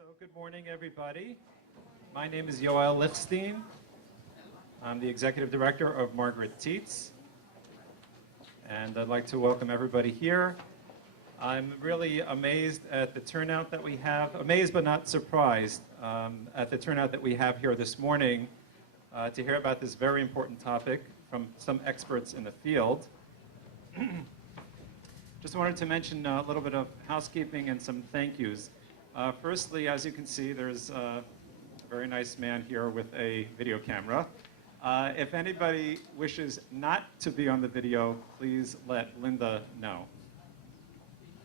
So good morning, everybody. My name is Yoel Lifstein. I'm the Executive Director of Margaret Tietz, and I'd like to welcome everybody here. I'm really amazed at the turnout that we have, amazed but not surprised at the turnout that we have here this morning to hear about this very important topic from some experts in the field. Just wanted to mention a little bit of housekeeping and some thank yous. Firstly, as you can see, there's a very nice man here with a video camera. If anybody wishes not to be on the video, please let Linda know.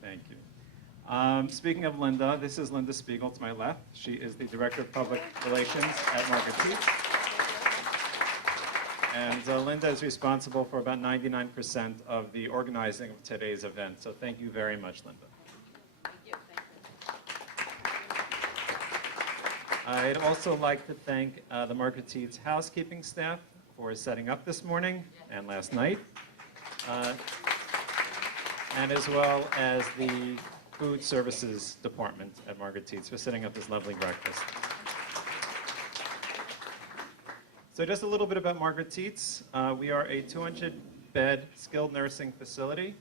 Thank you. Speaking of Linda, this is Linda Spiegel to my left. She is the Director of Public Relations at Margaret Tietz. And Linda is responsible for about 99% of the organizing of today's event. So thank you very much, Linda. Thank you. I'd also like to thank the Margaret Tietz housekeeping staff for setting up this morning and last night, and as well as the food services department at Margaret Tietz for setting up this lovely breakfast. So just a little bit about Margaret Tietz. We are a 200-bed skilled nursing facility.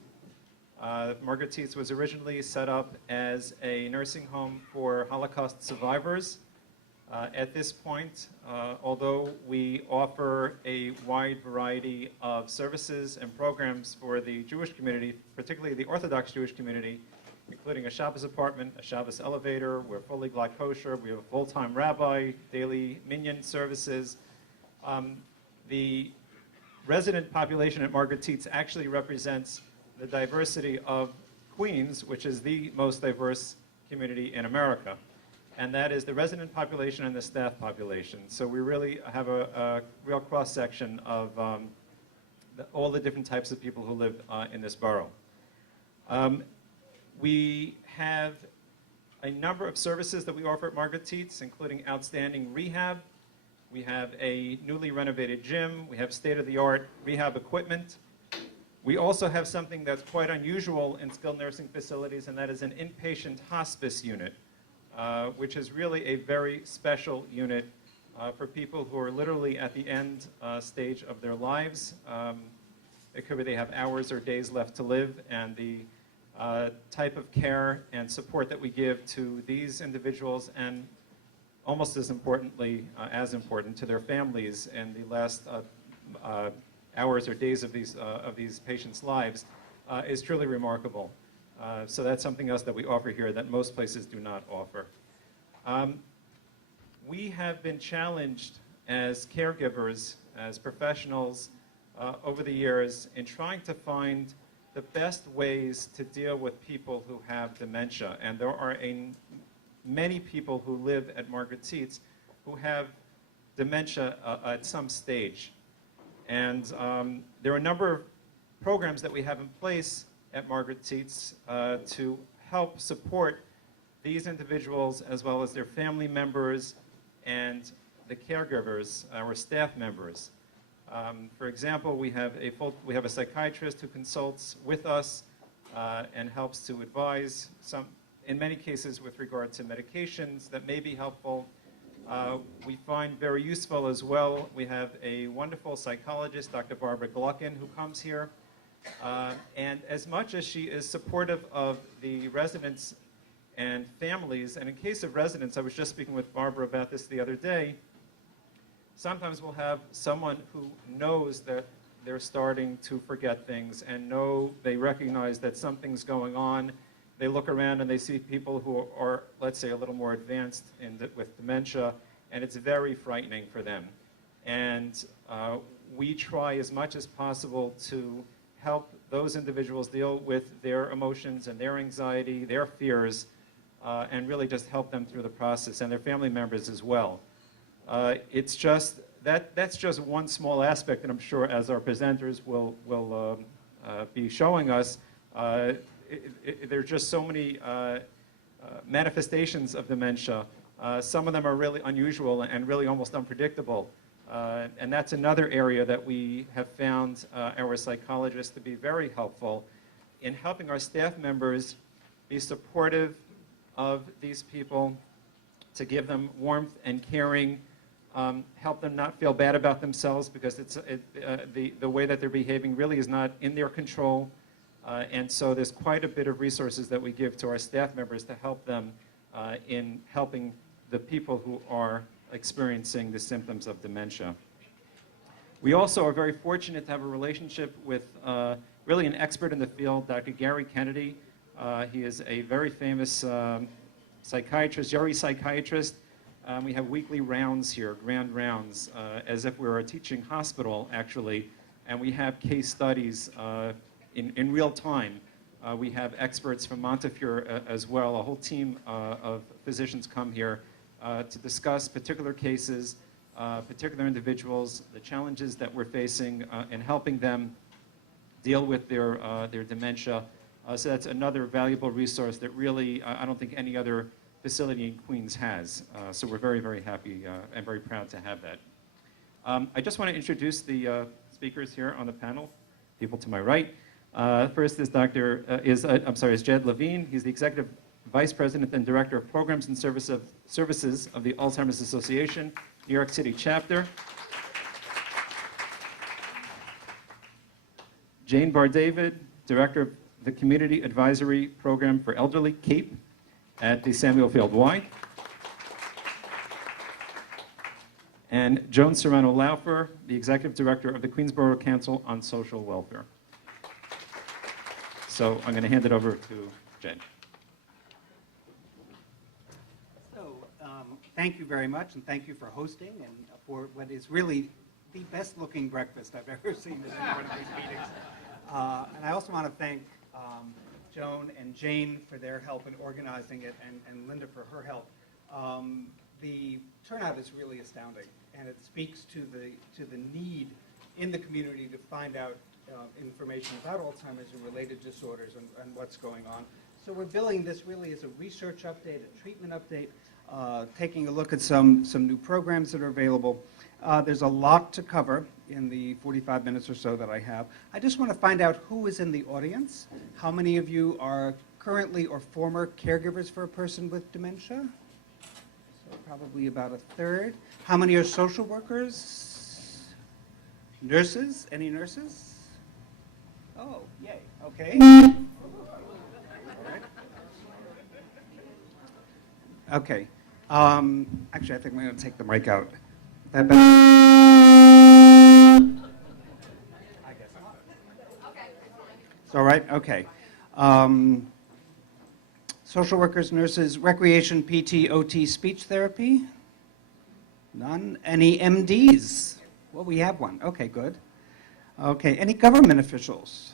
Margaret Tietz was originally set up as a nursing home for Holocaust survivors. At this point, although we offer a wide variety of services and programs for the Jewish community, particularly the Orthodox Jewish community, including a Shabbos apartment, a Shabbos elevator, we're fully glad kosher, we have a full-time rabbi, daily minyan services. The resident population at Margaret Tietz actually represents the diversity of Queens, which is the most diverse community in America. And that is the resident population and the staff population. So we really have a real cross-section of all the different types of people who live in this borough. We have a number of services that we offer at Margaret Tietz, including outstanding rehab. We have a newly renovated gym. We have state-of-the-art rehab equipment. We also have something that's quite unusual in skilled nursing facilities, and that is an inpatient hospice unit, which is really a very special unit for people who are literally at the end stage of their lives. It could be they have hours or days left to live, and the type of care and support that we give to these individuals, and almost as importantly, as important to their families in the last hours or days of these patients' lives, is truly remarkable. So that's something else that we offer here that most places do not offer. We have been challenged as caregivers, as professionals, over the years in trying to find the best ways to deal with people who have dementia. And there are many people who live at Margaret Tietz who have dementia at some stage. And there are a number of programs that we have in place at Margaret Tietz to help support these individuals as well as their family members and the caregivers, our staff members. For example, we have a psychiatrist who consults with us and helps to advise in many cases with regard to medications that may be helpful. We find very useful as well. We have a wonderful psychologist, Dr. Barbara Gluckin, who comes here. And as much as she is supportive of the residents and families, and in case of residents, I was just speaking with Barbara about this the other day, sometimes we'll have someone who knows that they're starting to forget things and they recognize that something's going on. They look around and they see people who are, let's say, a little more advanced with dementia, and it's very frightening for them. And we try as much as possible to help those individuals deal with their emotions and their anxiety, their fears, and really just help them through the process, and their family members as well. It's just that's just one small aspect, and I'm sure as our presenters will be showing us, there's just so many manifestations of dementia. Some of them are really unusual and really almost unpredictable. And that's another area that we have found our psychologists to be very helpful in helping our staff members be supportive of these people to give them warmth and caring, help them not feel bad about themselves because the way that they're behaving really is not in their control. And so there's quite a bit of resources that we give to our staff members to help them in helping the people who are experiencing the symptoms of dementia. We also are very fortunate to have a relationship with really an expert in the field, Dr. Gary Kennedy. He is a very famous psychiatrist, Jerry psychiatrist. We have weekly rounds here, grand rounds, as if we were a teaching hospital, actually, and we have case studies in real time. We have experts from Montefiore as well. A whole team of physicians come here to discuss particular cases, particular individuals, the challenges that we're facing, and helping them deal with their dementia. So that's another valuable resource that really I don't think any other facility in Queens has. So we're very, very happy and very proud to have that. I just want to introduce the speakers here on the panel, people to my right. First is is Jed Levine. He's the Executive Vice President and Director of Programs and Services of the Alzheimer's Association, New York City chapter. Jane Bar-David, Director of the Community Advisory Program for Elderly, CAPE, at the Samuel Field Y. And Joan Serrano-Laufer, the Executive Director of the Queensborough Council on Social Welfare. So I'm going to hand it over to Jen. So thank you very much, and thank you for hosting and for what is really the best looking breakfast I've ever seen at any one of these meetings. And I also want to thank Joan and Jane for their help in organizing it, and Linda for her help. The turnout is really astounding, and it speaks to the need in the community to find out information about Alzheimer's and related disorders and what's going on. So we're billing this really as a research update, a treatment update, taking a look at some new programs that are available. There's a lot to cover in the 45 minutes or so that I have. I just want to find out who is in the audience. How many of you are currently or former caregivers for a person with dementia? So probably about a third. How many are social workers? Nurses? Any nurses? Oh, yay. Okay. All right. Okay. Actually, I think I'm going to take the mic out. That better? I guess not. Okay. It's all right? Okay. Social workers, nurses, recreation, PT, OT, speech therapy? None? Any MDs? Well, we have one. Okay, good. Okay, any government officials?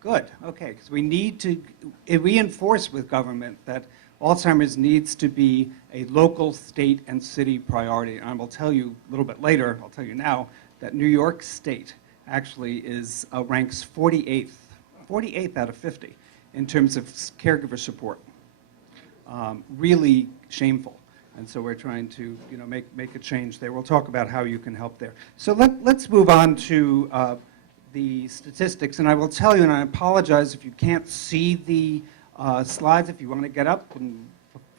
Good, okay, because we need to reinforce with government that Alzheimer's needs to be a local, state, and city priority. And I will tell you a little bit later, I'll tell you now, that New York State actually ranks 48th out of 50 in terms of caregiver support. Really shameful. And so we're trying to make a change there. We'll talk about how you can help there. So let's move on to the statistics. And I will tell you, and I apologize if you can't see the slides. If you want to get up and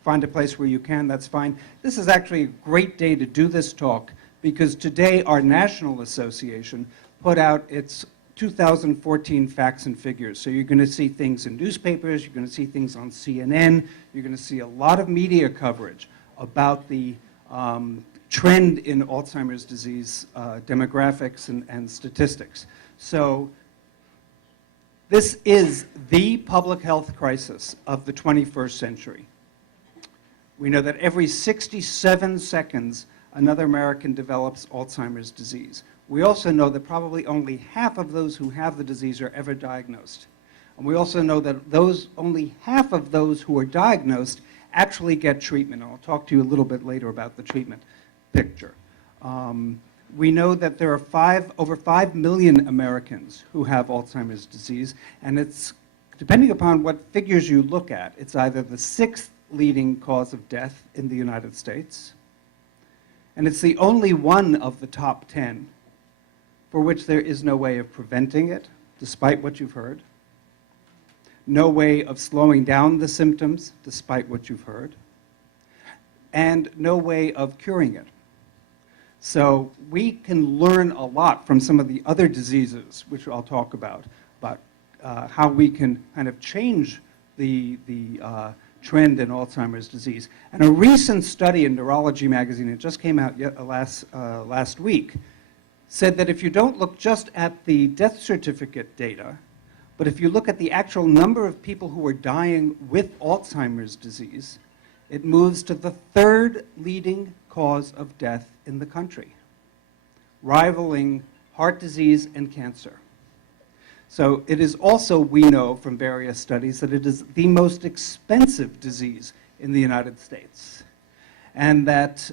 find a place where you can, that's fine. This is actually a great day to do this talk because today our national association put out its 2014 facts and figures. So you're going to see things in newspapers, you're going to see things on CNN, you're going to see a lot of media coverage about the trend in Alzheimer's disease demographics and statistics. So this is the public health crisis of the 21st century. We know that every 67 seconds, another American develops Alzheimer's disease. We also know that probably only half of those who have the disease are ever diagnosed. And we also know that only half of those who are diagnosed actually get treatment. And I'll talk to you a little bit later about the treatment picture. We know that there are over 5 million Americans who have Alzheimer's disease, and it's, depending upon what figures you look at, it's either the 6th leading cause of death in the United States, and it's the only one of the top 10 for which there is no way of preventing it, despite what you've heard, no way of slowing down the symptoms, despite what you've heard, and no way of curing it. So we can learn a lot from some of the other diseases, which I'll talk about how we can kind of change the trend in Alzheimer's disease. And a recent study in Neurology magazine, it just came out last week, said that if you don't look just at the death certificate data, but if you look at the actual number of people who are dying with Alzheimer's disease, it moves to the third leading cause of death in the country, rivaling heart disease and cancer. So it is also, we know from various studies, that it is the most expensive disease in the United States. And that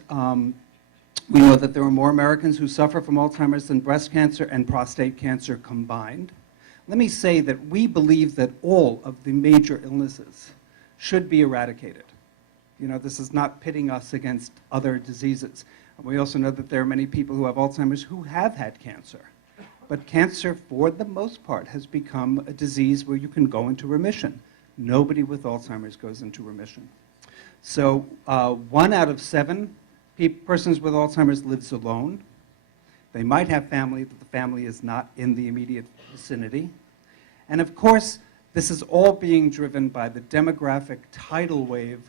we know that there are more Americans who suffer from Alzheimer's than breast cancer and prostate cancer combined. Let me say that we believe that all of the major illnesses should be eradicated. You know, this is not pitting us against other diseases. We also know that there are many people who have Alzheimer's who have had cancer. But cancer, for the most part, has become a disease where you can go into remission. Nobody with Alzheimer's goes into remission. So 1 out of 7 persons with Alzheimer's lives alone. They might have family, but the family is not in the immediate vicinity. And of course, this is all being driven by the demographic tidal wave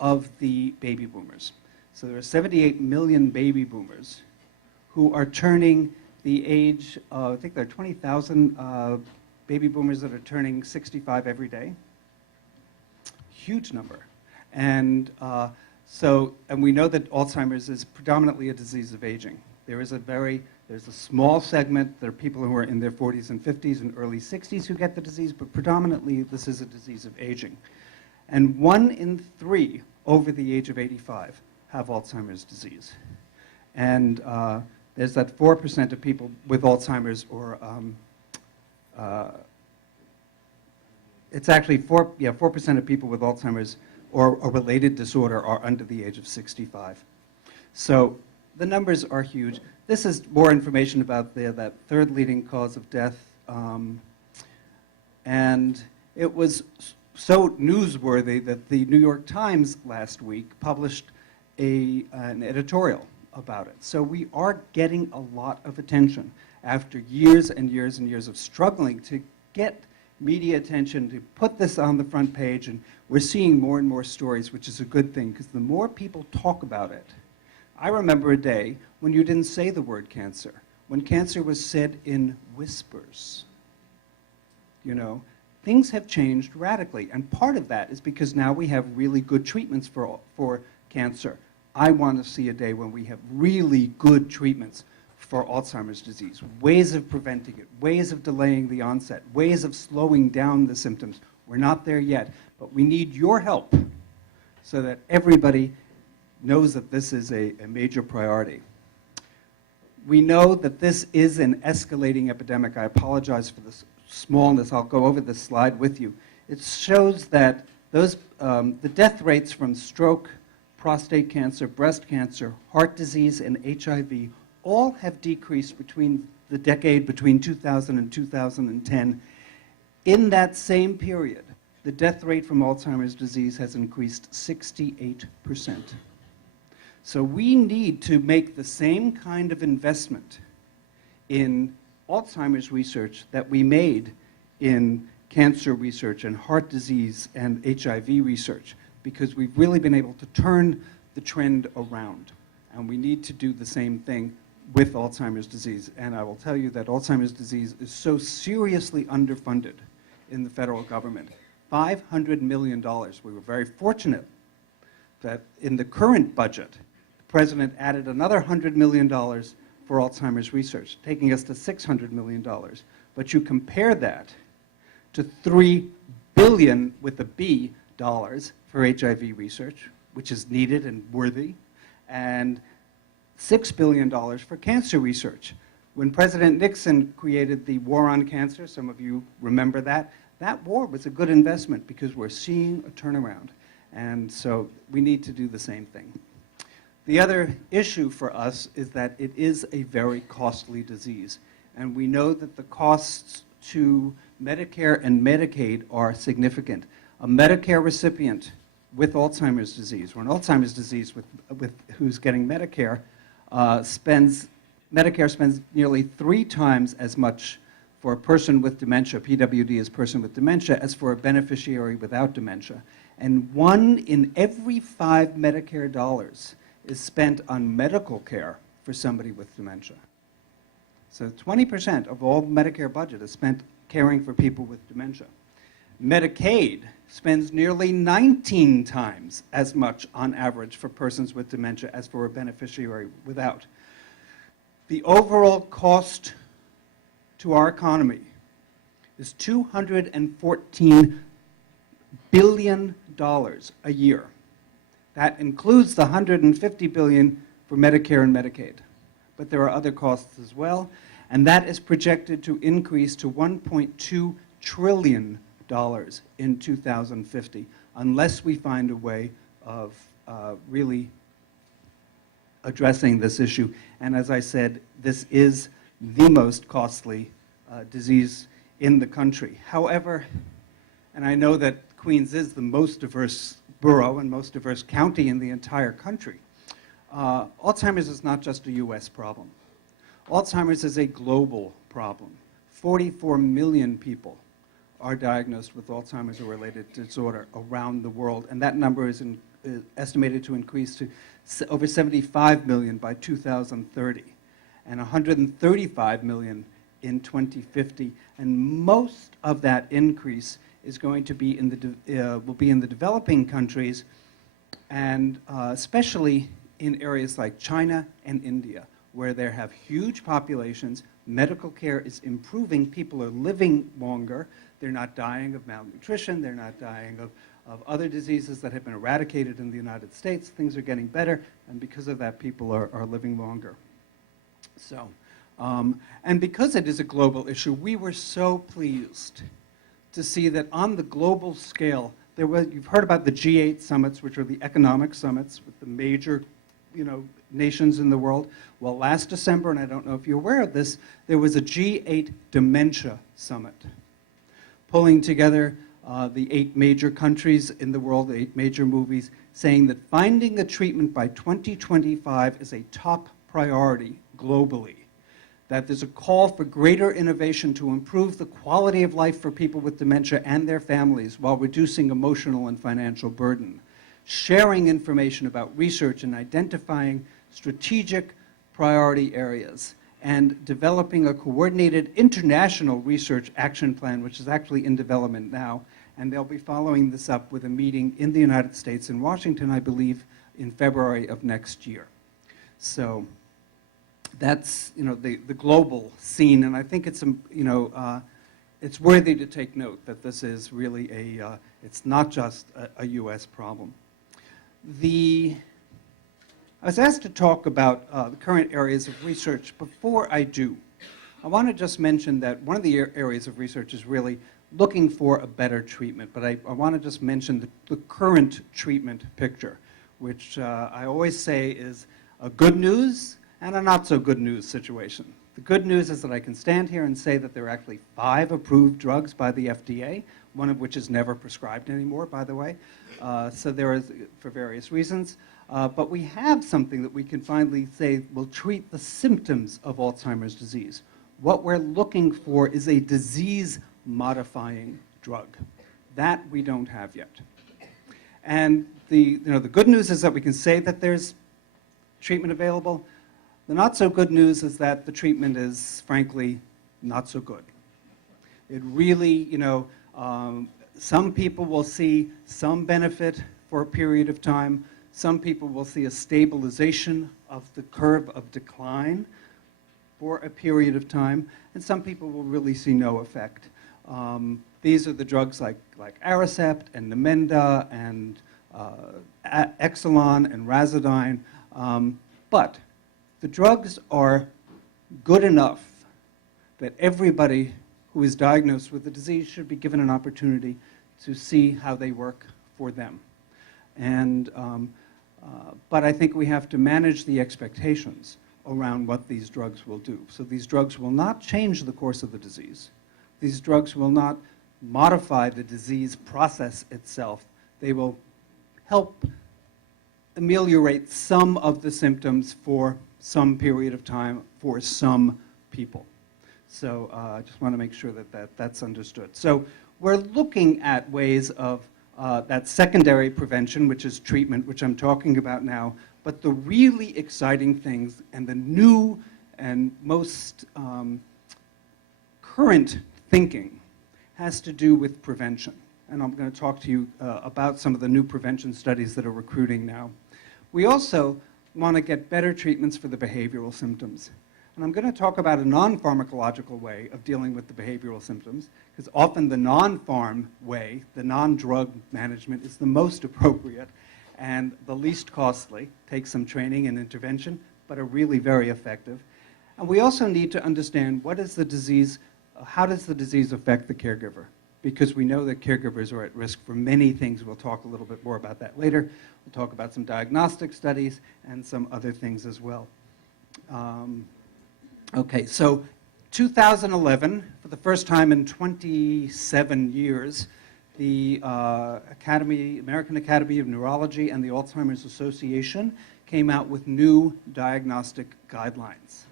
of the baby boomers. So there are 78 million baby boomers who are turning the age, I think there are 20,000 baby boomers that are turning 65 every day. Huge number. And and we know that Alzheimer's is predominantly a disease of aging. There's a small segment, there are people who are in their 40s and 50s and early 60s who get the disease, but predominantly this is a disease of aging. And 1 in 3 over the age of 85 have Alzheimer's disease. And there's that 4% of people with Alzheimer's, or it's actually 4% of people with Alzheimer's or a related disorder are under the age of 65. So the numbers are huge. This is more information about that third leading cause of death. And it was so newsworthy that the New York Times last week published an editorial about it. So we are getting a lot of attention after years and years and years of struggling to get media attention, to put this on the front page, and we're seeing more and more stories, which is a good thing, because the more people talk about it. I remember a day when you didn't say the word cancer, when cancer was said in whispers. You know, things have changed radically, and part of that is because now we have really good treatments for cancer. I want to see a day when we have really good treatments for Alzheimer's disease, ways of preventing it, ways of delaying the onset, ways of slowing down the symptoms. We're not there yet, but we need your help so that everybody knows that this is a major priority. We know that this is an escalating epidemic. I apologize for the smallness. I'll go over this slide with you. It shows that the death rates from stroke, prostate cancer, breast cancer, heart disease, and HIV all have decreased between the decade between 2000 and 2010. In that same period, the death rate from Alzheimer's disease has increased 68%. So we need to make the same kind of investment in Alzheimer's research that we made in cancer research and heart disease and HIV research, because we've really been able to turn the trend around. And we need to do the same thing with Alzheimer's disease. And I will tell you that Alzheimer's disease is so seriously underfunded in the federal government. $500 million. We were very fortunate that in the current budget, the president added another $100 million for Alzheimer's research, taking us to $600 million. But you compare that to $3 billion with a B dollars for HIV research, which is needed and worthy, and $6 billion for cancer research. When President Nixon created the War on Cancer, some of you remember that, that war was a good investment because we're seeing a turnaround. And so we need to do the same thing. The other issue for us is that it is a very costly disease. And we know that the costs to Medicare and Medicaid are significant. A Medicare recipient with Alzheimer's disease, or an Alzheimer's disease who's getting Medicare, Medicare spends nearly 3 times as much for a person with dementia, PWD is person with dementia, as for a beneficiary without dementia. And 1 in every 5 Medicare dollars is spent on medical care for somebody with dementia. So 20% of all Medicare budget is spent caring for people with dementia. Medicaid spends nearly 19 times as much on average for persons with dementia as for a beneficiary without. The overall cost to our economy is $214 billion a year. That includes the $150 billion for Medicare and Medicaid. But there are other costs as well, and that is projected to increase to $1.2 trillion in 2050, unless we find a way of really addressing this issue. And as I said, this is the most costly disease in the country. However, and I know that Queens is the most diverse borough and most diverse county in the entire country, Alzheimer's is not just a US problem. Alzheimer's is a global problem. 44 million people are diagnosed with Alzheimer's or related disorder around the world, and that number is estimated to increase to over 75 million by 2030, and 135 million in 2050. And most of that increase is going to be will be in the developing countries, and especially in areas like China and India, where they have huge populations. Medical care is improving. People are living longer. They're not dying of malnutrition. They're not dying of other diseases that have been eradicated in the United States. Things are getting better, and because of that, people are living longer. So, and because it is a global issue, we were so pleased to see that on the global scale, you've heard about the G8 summits, which are the economic summits with the major nations in the world. Well, last December, and I don't know if you're aware of this, there was a G8 Dementia Summit, pulling together the 8 major countries in the world, the 8 major movies, saying that finding a treatment by 2025 is a top priority globally, that there's a call for greater innovation to improve the quality of life for people with dementia and their families while reducing emotional and financial burden, sharing information about research and identifying strategic priority areas, and developing a coordinated international research action plan, which is actually in development now. And they'll be following this up with a meeting in the United States in Washington, I believe, in February of next year. So that's the global scene, and I think it's it's worthy to take note that this is really it's not just a U.S. problem. I was asked to talk about the current areas of research. Before I do, I want to just mention that one of the areas of research is really looking for a better treatment, but I want to just mention the current treatment picture, which I always say is a good news and a not so good news situation. The good news is that I can stand here and say that there are actually 5 approved drugs by the FDA, one of which is never prescribed anymore, by the way. So there is, for various reasons. But we have something that we can finally say will treat the symptoms of Alzheimer's disease. What we're looking for is a disease-modifying drug. That we don't have yet. And the good news is that we can say that there's treatment available. The not so good news is that the treatment is, frankly, not so good. It really, some people will see some benefit for a period of time. Some people will see a stabilization of the curve of decline for a period of time, and some people will really see no effect. These are the drugs like Aricept and Namenda and Exelon and Razodine, but the drugs are good enough that everybody who is diagnosed with the disease should be given an opportunity to see how they work for them. And, but I think we have to manage the expectations around what these drugs will do. So these drugs will not change the course of the disease. These drugs will not modify the disease process itself. They will help ameliorate some of the symptoms for some period of time for some people. So I just want to make sure that that's understood. So we're looking at ways of that secondary prevention, which is treatment, which I'm talking about now. But the really exciting things and the new and most current thinking has to do with prevention. And I'm going to talk to you about some of the new prevention studies that are recruiting now. We also want to get better treatments for the behavioral symptoms. And I'm going to talk about a non-pharmacological way of dealing with the behavioral symptoms, because often the non-pharm way, the non-drug management, is the most appropriate and the least costly, takes some training and intervention, but are really very effective. And we also need to understand what is the disease, how does the disease affect the caregiver? Because we know that caregivers are at risk for many things. We'll talk a little bit more about that later. We'll talk about some diagnostic studies and some other things as well. Okay, so 2011, for the first time in 27 years, the American Academy of Neurology and the Alzheimer's Association came out with new diagnostic guidelines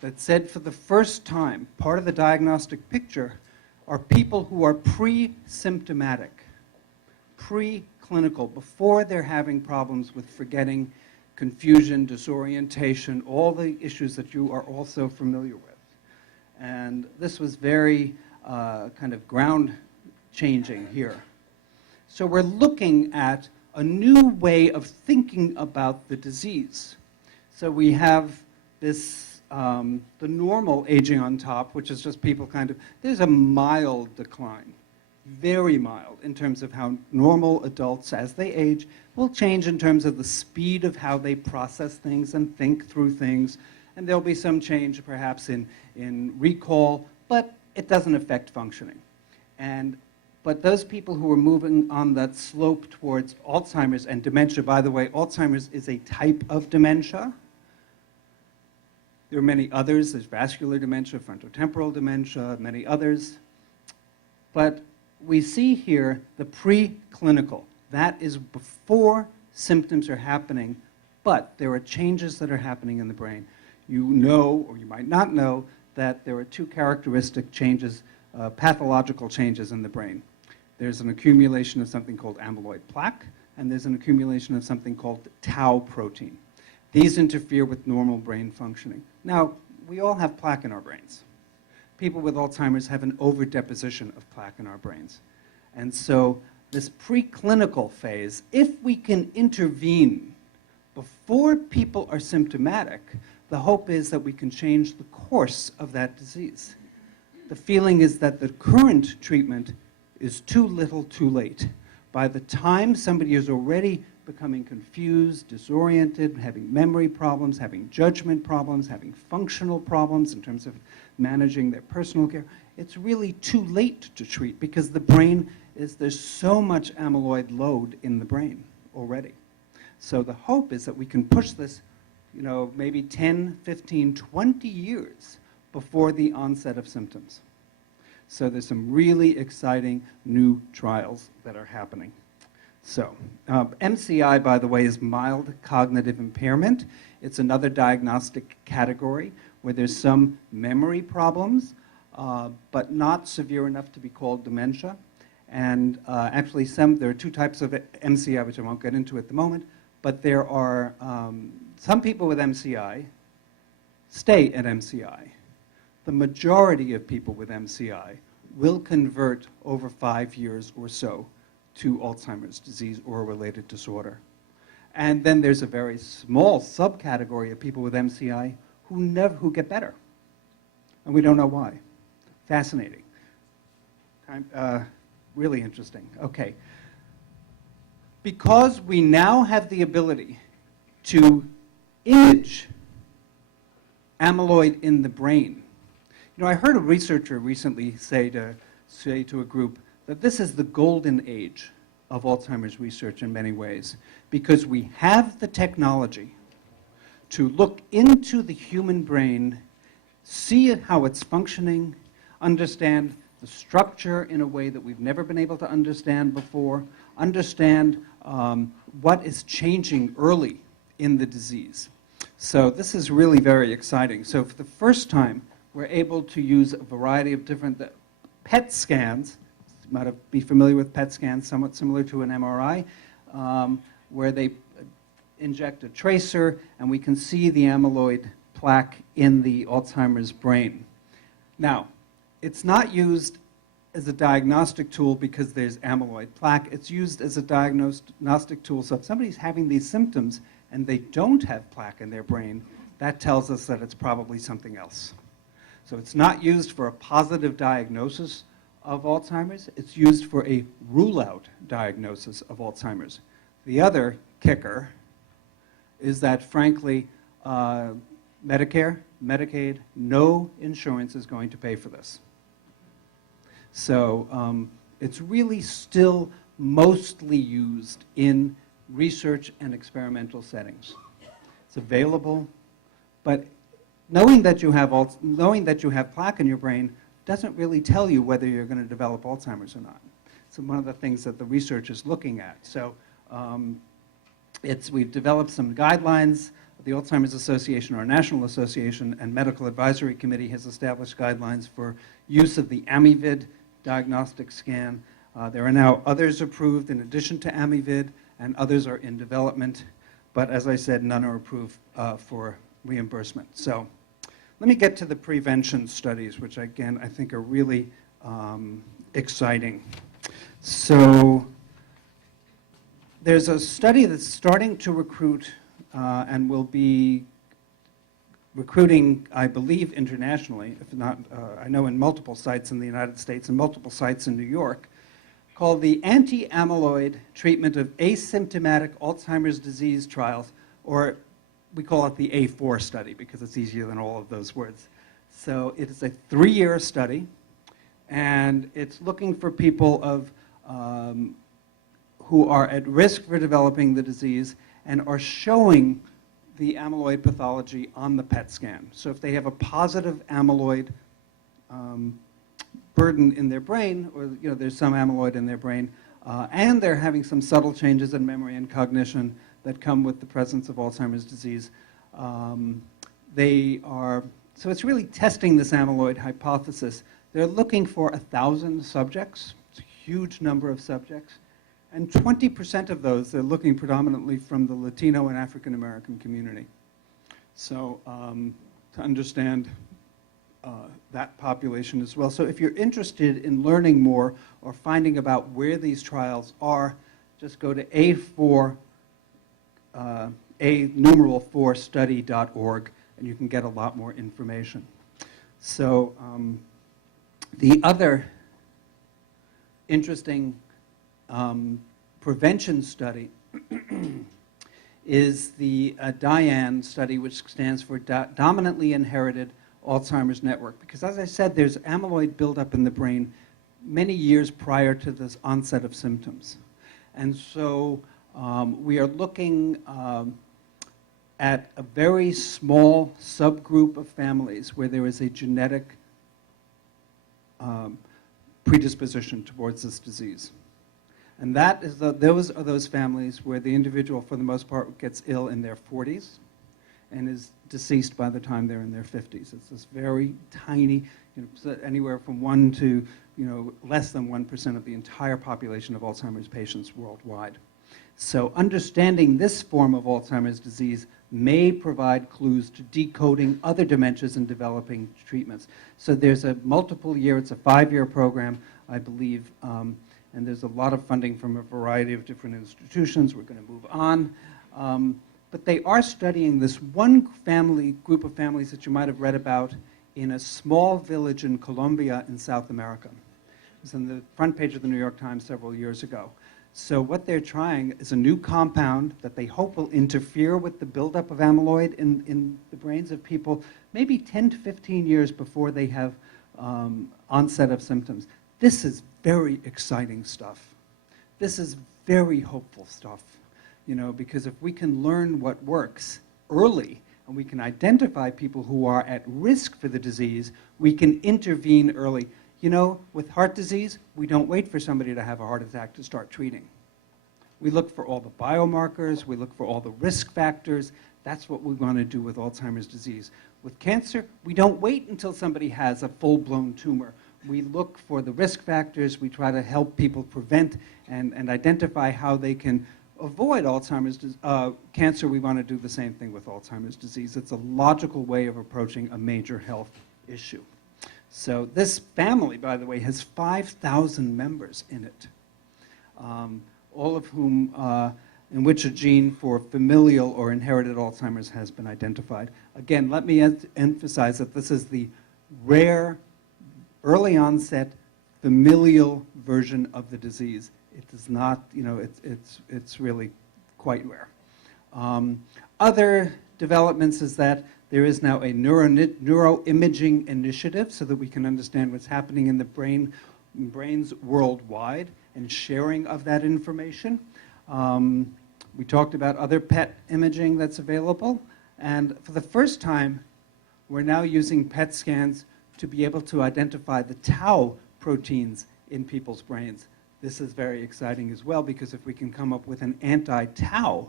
that said for the first time, part of the diagnostic picture are people who are pre-symptomatic, pre-clinical, before they're having problems with forgetting, confusion, disorientation, all the issues that you are also familiar with. And this was very kind of ground-changing here. So we're looking at a new way of thinking about the disease. So we have this the normal aging on top, which is just people kind of, there's a mild decline, very mild, in terms of how normal adults, as they age, will change in terms of the speed of how they process things and think through things. And there'll be some change, perhaps, in recall, but it doesn't affect functioning. But those people who are moving on that slope towards Alzheimer's and dementia, by the way, Alzheimer's is a type of dementia. There are many others. There's vascular dementia, frontotemporal dementia, many others. But we see here the preclinical. That is before symptoms are happening, but there are changes that are happening in the brain. You know, or you might not know, that there are two characteristic changes, pathological changes in the brain. There's an accumulation of something called amyloid plaque, and there's an accumulation of something called tau protein. These interfere with normal brain functioning. Now, we all have plaque in our brains. People with Alzheimer's have an overdeposition of plaque in our brains. And so this preclinical phase, if we can intervene before people are symptomatic, the hope is that we can change the course of that disease. The feeling is that the current treatment is too little, too late. By the time somebody is already becoming confused, disoriented, having memory problems, having judgment problems, having functional problems in terms of managing their personal care, it's really too late to treat because the brain is, there's so much amyloid load in the brain already. So the hope is that we can push this, you know, maybe 10, 15, 20 years before the onset of symptoms. So there's some really exciting new trials that are happening. So MCI, by the way, is mild cognitive impairment. It's another diagnostic category where there's some memory problems, but not severe enough to be called dementia. And actually, there are two types of MCI, which I won't get into at the moment, but there are some people with MCI stay at MCI. The majority of people with MCI will convert over 5 years or so to Alzheimer's disease or a related disorder. And then there's a very small subcategory of people with MCI who get better. And we don't know why. Fascinating. Really interesting. Okay. Because we now have the ability to image amyloid in the brain. You know, I heard a researcher recently say to a group that this is the golden age of Alzheimer's research in many ways, because we have the technology to look into the human brain, see how it's functioning, understand the structure in a way that we've never been able to understand before, understand what is changing early in the disease. So this is really very exciting. So for the first time, we're able to use a variety of different PET scans. You might be familiar with PET scans, somewhat similar to an MRI, where they inject a tracer, and we can see the amyloid plaque in the Alzheimer's brain. Now, it's not used as a diagnostic tool because there's amyloid plaque. It's used as a diagnostic tool. So if somebody's having these symptoms and they don't have plaque in their brain, that tells us that it's probably something else. So it's not used for a positive diagnosis of Alzheimer's. It's used for a rule-out diagnosis of Alzheimer's. The other kicker is that, frankly, Medicare, Medicaid, no insurance is going to pay for this. So it's really still mostly used in research and experimental settings. It's available, but knowing that you have plaque in your brain doesn't really tell you whether you're going to develop Alzheimer's or not. So one of the things that the research is looking at. So we've developed some guidelines. The Alzheimer's Association, our national association, and medical advisory committee has established guidelines for use of the Amyvid diagnostic scan. There are now others approved in addition to Amyvid, and others are in development. But as I said, none are approved for reimbursement. So let me get to the prevention studies, which again I think are really exciting. So there's a study that's starting to recruit and will be recruiting, I believe, internationally, if not, I know in multiple sites in the United States and multiple sites in New York, called the Anti-Amyloid Treatment of Asymptomatic Alzheimer's Disease Trials, or we call it the A4 study because it's easier than all of those words. So it is a 3-year study, and it's looking for people who are at risk for developing the disease and are showing the amyloid pathology on the PET scan. So if they have a positive amyloid burden in their brain, or there's some amyloid in their brain, and they're having some subtle changes in memory and cognition that come with the presence of Alzheimer's disease, so it's really testing this amyloid hypothesis. They're looking for 1,000 subjects. It's a huge number of subjects. And 20% of those, they're looking predominantly from the Latino and African American community. So to understand that population as well. So if you're interested in learning more or finding about where these trials are, just go to a4study.org, and you can get a lot more information. So the other interesting prevention study is the DIAN study, which stands for Dominantly Inherited Alzheimer's Network. Because as I said, there's amyloid buildup in the brain many years prior to this onset of symptoms. And so we are looking at a very small subgroup of families where there is a genetic predisposition towards this disease. And that is those are those families where the individual, for the most part, gets ill in their 40s and is deceased by the time they're in their 50s. It's this very tiny, anywhere from 1 to less than 1% of the entire population of Alzheimer's patients worldwide. So understanding this form of Alzheimer's disease may provide clues to decoding other dementias and developing treatments. So there's a multiple-year, it's a 5-year program, I believe, and there's a lot of funding from a variety of different institutions. We're going to move on. But they are studying this one group of families that you might have read about in a small village in Colombia in South America. It was on the front page of the New York Times several years ago. So what they're trying is a new compound that they hope will interfere with the buildup of amyloid in the brains of people maybe 10 to 15 years before they have onset of symptoms. This is very exciting stuff. This is very hopeful stuff, because if we can learn what works early and we can identify people who are at risk for the disease, we can intervene early. With heart disease, we don't wait for somebody to have a heart attack to start treating. We look for all the biomarkers, we look for all the risk factors. That's what we want to do with Alzheimer's disease. With cancer, we don't wait until somebody has a full-blown tumor. We look for the risk factors, we try to help people prevent and identify how they can avoid Alzheimer's cancer. We want to do the same thing with Alzheimer's disease. It's a logical way of approaching a major health issue. So this family, by the way, has 5,000 members in it, all of whom, in which a gene for familial or inherited Alzheimer's has been identified. Again, let me emphasize that this is the rare, early onset, familial version of the disease. It does not, it's really quite rare. Other developments is that there is now a neuroimaging initiative so that we can understand what's happening in the brains worldwide and sharing of that information. We talked about other PET imaging that's available. And for the first time, we're now using PET scans to be able to identify the tau proteins in people's brains. This is very exciting as well, because if we can come up with an anti-tau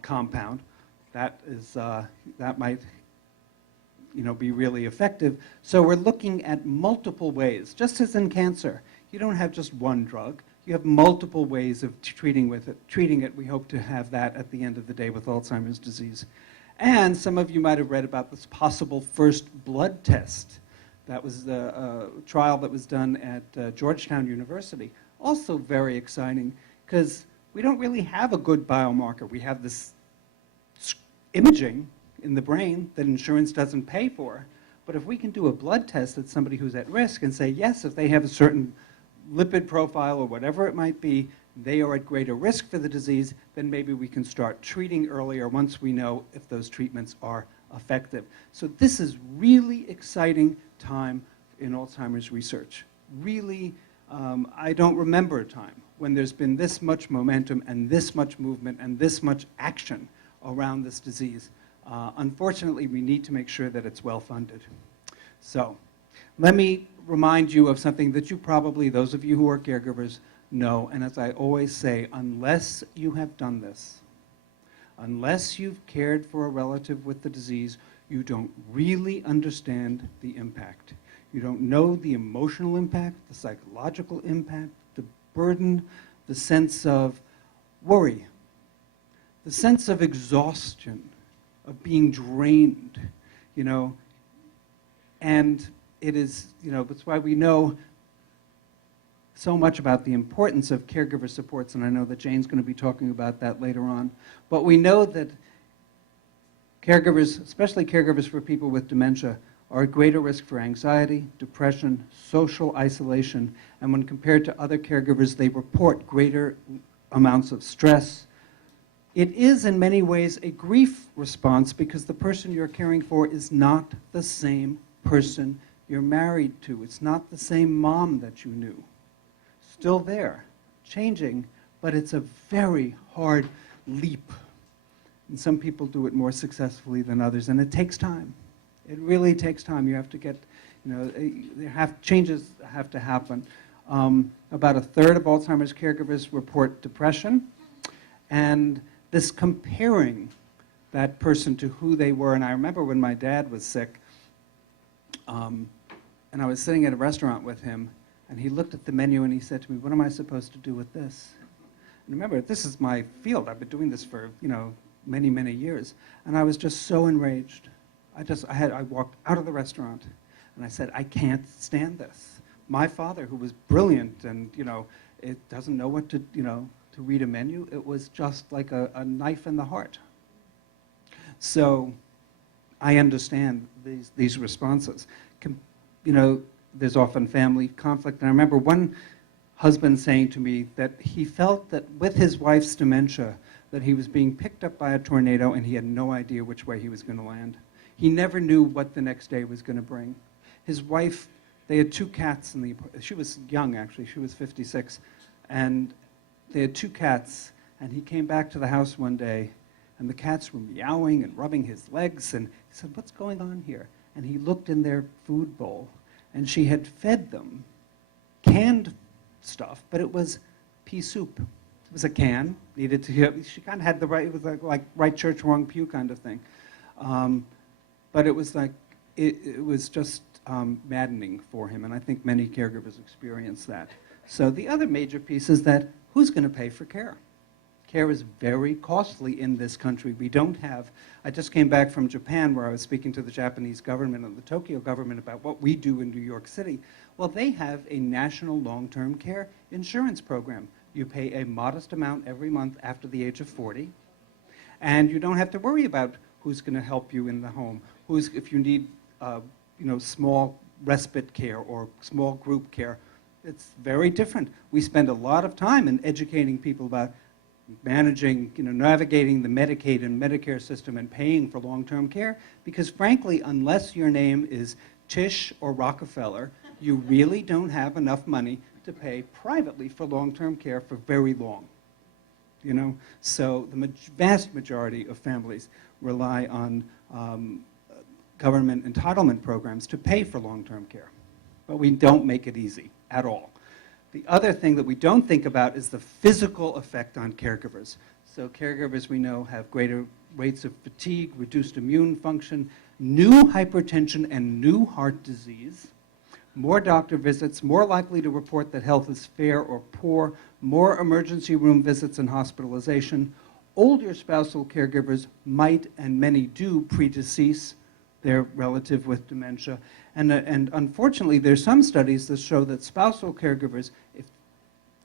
compound, that might be really effective. So we're looking at multiple ways. Just as in cancer, you don't have just one drug. You have multiple ways of treating it. We hope to have that at the end of the day with Alzheimer's disease. And some of you might have read about this possible first blood test. That was the trial that was done at Georgetown University. Also very exciting, because we don't really have a good biomarker. We have this imaging in the brain that insurance doesn't pay for. But if we can do a blood test at somebody who's at risk and say, yes, if they have a certain lipid profile or whatever it might be, they are at greater risk for the disease, then maybe we can start treating earlier once we know if those treatments are effective. So this is really exciting time in Alzheimer's research. Really, I don't remember a time when there's been this much momentum and this much movement and this much action around this disease. Unfortunately, we need to make sure that it's well funded. So let me remind you of something that you probably, those of you who are caregivers, know. And as I always say, unless you have done this, unless you've cared for a relative with the disease, you don't really understand the impact. You don't know the emotional impact, the psychological impact, the burden, the sense of worry, the sense of exhaustion, of being drained, and it is, that's why we know so much about the importance of caregiver supports, and I know that Jane's going to be talking about that later on. But we know that caregivers, especially caregivers for people with dementia, are at greater risk for anxiety, depression, social isolation, and when compared to other caregivers, they report greater amounts of stress. It is, in many ways, a grief response because the person you're caring for is not the same person you're married to. It's not the same mom that you knew. Still there, changing, but it's a very hard leap. And some people do it more successfully than others, and it takes time. It really takes time. You have to get, changes have to happen. About a third of Alzheimer's caregivers report depression, and this comparing that person to who they were. And I remember when my dad was sick, and I was sitting at a restaurant with him, and he looked at the menu and he said to me, "What am I supposed to do with this?" And remember, this is my field. I've been doing this for, many, many years. And I was just so enraged. I walked out of the restaurant and I said, "I can't stand this." My father, who was brilliant and, it doesn't know what to read a menu, it was just like a knife in the heart. So I understand these responses. There's often family conflict. And I remember one husband saying to me that he felt that with his wife's dementia, that he was being picked up by a tornado and he had no idea which way he was going to land. He never knew what the next day was going to bring. His wife, they had 2 cats she was young actually, she was 56, and they had 2 cats, and he came back to the house one day and the cats were meowing and rubbing his legs, and he said, "What's going on here?" And he looked in their food bowl, and she had fed them canned stuff, but it was pea soup. It was a can, needed to, she kind of had the right, it was like right church, wrong pew kind of thing. But it was like, it was just maddening for him, and I think many caregivers experience that. So the other major piece is that who's going to pay for care? Care is very costly in this country. We don't have, I just came back from Japan where I was speaking to the Japanese government and the Tokyo government about what we do in New York City. Well, they have a national long-term care insurance program. You pay a modest amount every month after the age of 40, and you don't have to worry about who's going to help you in the home, if you need small respite care or small group care. It's very different. We spend a lot of time in educating people about managing, navigating the Medicaid and Medicare system and paying for long-term care, because frankly, unless your name is Tisch or Rockefeller, you really don't have enough money to pay privately for long-term care for very long. So the vast majority of families rely on government entitlement programs to pay for long-term care, but we don't make it easy at all. The other thing that we don't think about is the physical effect on caregivers. So caregivers, we know, have greater rates of fatigue, reduced immune function, new hypertension and new heart disease, more doctor visits, more likely to report that health is fair or poor, more emergency room visits and hospitalization. Older spousal caregivers might, and many do, predecease their relative with dementia. And unfortunately, there's some studies that show that spousal caregivers, if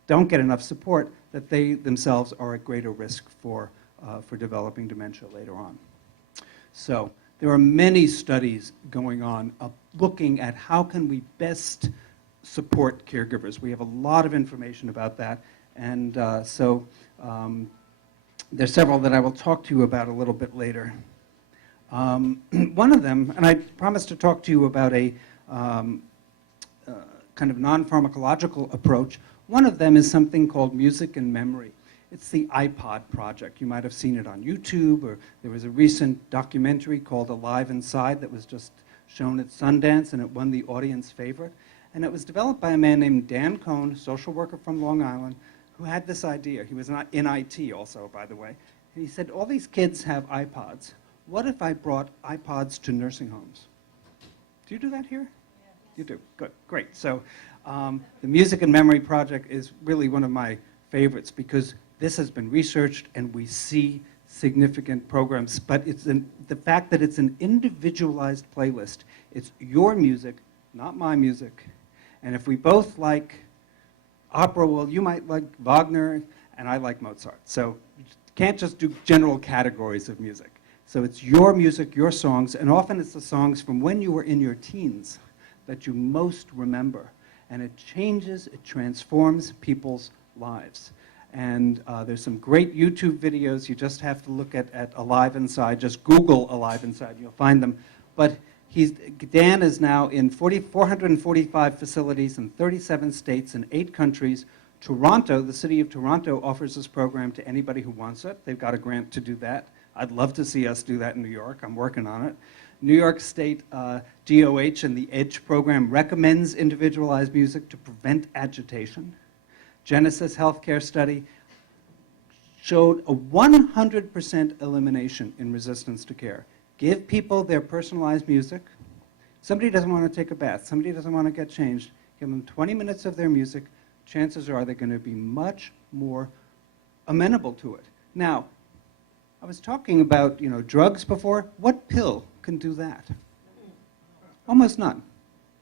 don't get enough support, that they themselves are at greater risk for developing dementia later on. So there are many studies going on looking at how can we best support caregivers. We have a lot of information about that, and there's several that I will talk to you about a little bit later. One of them, and I promised to talk to you about a kind of non-pharmacological approach. One of them is something called music and memory. It's the iPod project. You might have seen it on YouTube, or there was a recent documentary called Alive Inside that was just shown at Sundance, and it won the audience favorite. And it was developed by a man named Dan Cohn, social worker from Long Island, who had this idea. He was not in IT also, by the way. And he said, all these kids have iPods. What if I brought iPods to nursing homes? Do you do that here? Yeah. You do. Good. Great. So the Music and Memory Project is really one of my favorites because this has been researched and we see significant programs. But it's the fact that it's an individualized playlist. It's your music, not my music. And if we both like opera, well, you might like Wagner and I like Mozart. So you can't just do general categories of music. So it's your music, your songs, and often it's the songs from when you were in your teens that you most remember. And it changes, it transforms people's lives. And there's some great YouTube videos. You just have to look at Alive Inside. Just Google Alive Inside, you'll find them. But Dan is now in 445 facilities in 37 states and 8 countries. Toronto, the city of Toronto, offers this program to anybody who wants it. They've got a grant to do that. I'd love to see us do that in New York. I'm working on it. New York State DOH and the EDGE program recommends individualized music to prevent agitation. Genesis Healthcare study showed a 100% elimination in resistance to care. Give people their personalized music. Somebody doesn't want to take a bath. Somebody doesn't want to get changed. Give them 20 minutes of their music. Chances are they're going to be much more amenable to it. Now, I was talking about, drugs before. What pill can do that? Almost none.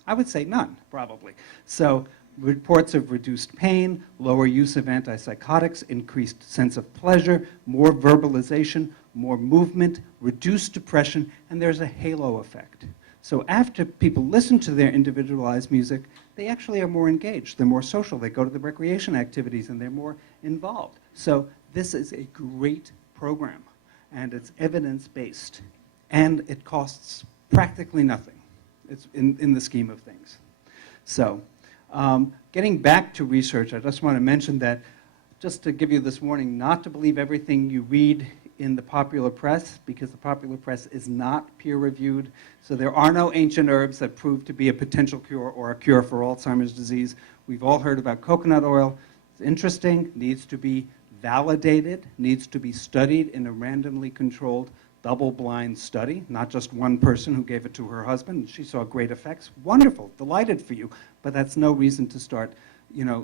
I would say none, probably. So reports of reduced pain, lower use of antipsychotics, increased sense of pleasure, more verbalization, more movement, reduced depression, and there's a halo effect. So after people listen to their individualized music, they actually are more engaged. They're more social. They go to the recreation activities, and they're more involved. So this is a great program, and it's evidence-based, and it costs practically nothing. It's in the scheme of things. So getting back to research, I just want to mention that, just to give you this warning, not to believe everything you read in the popular press, because the popular press is not peer-reviewed. So there are no ancient herbs that prove to be a potential cure or a cure for Alzheimer's disease. We've all heard about coconut oil. It's interesting, needs to be validated, needs to be studied in a randomly controlled double-blind study, not just one person who gave it to her husband and she saw great effects. Wonderful, delighted for you, but that's no reason to start,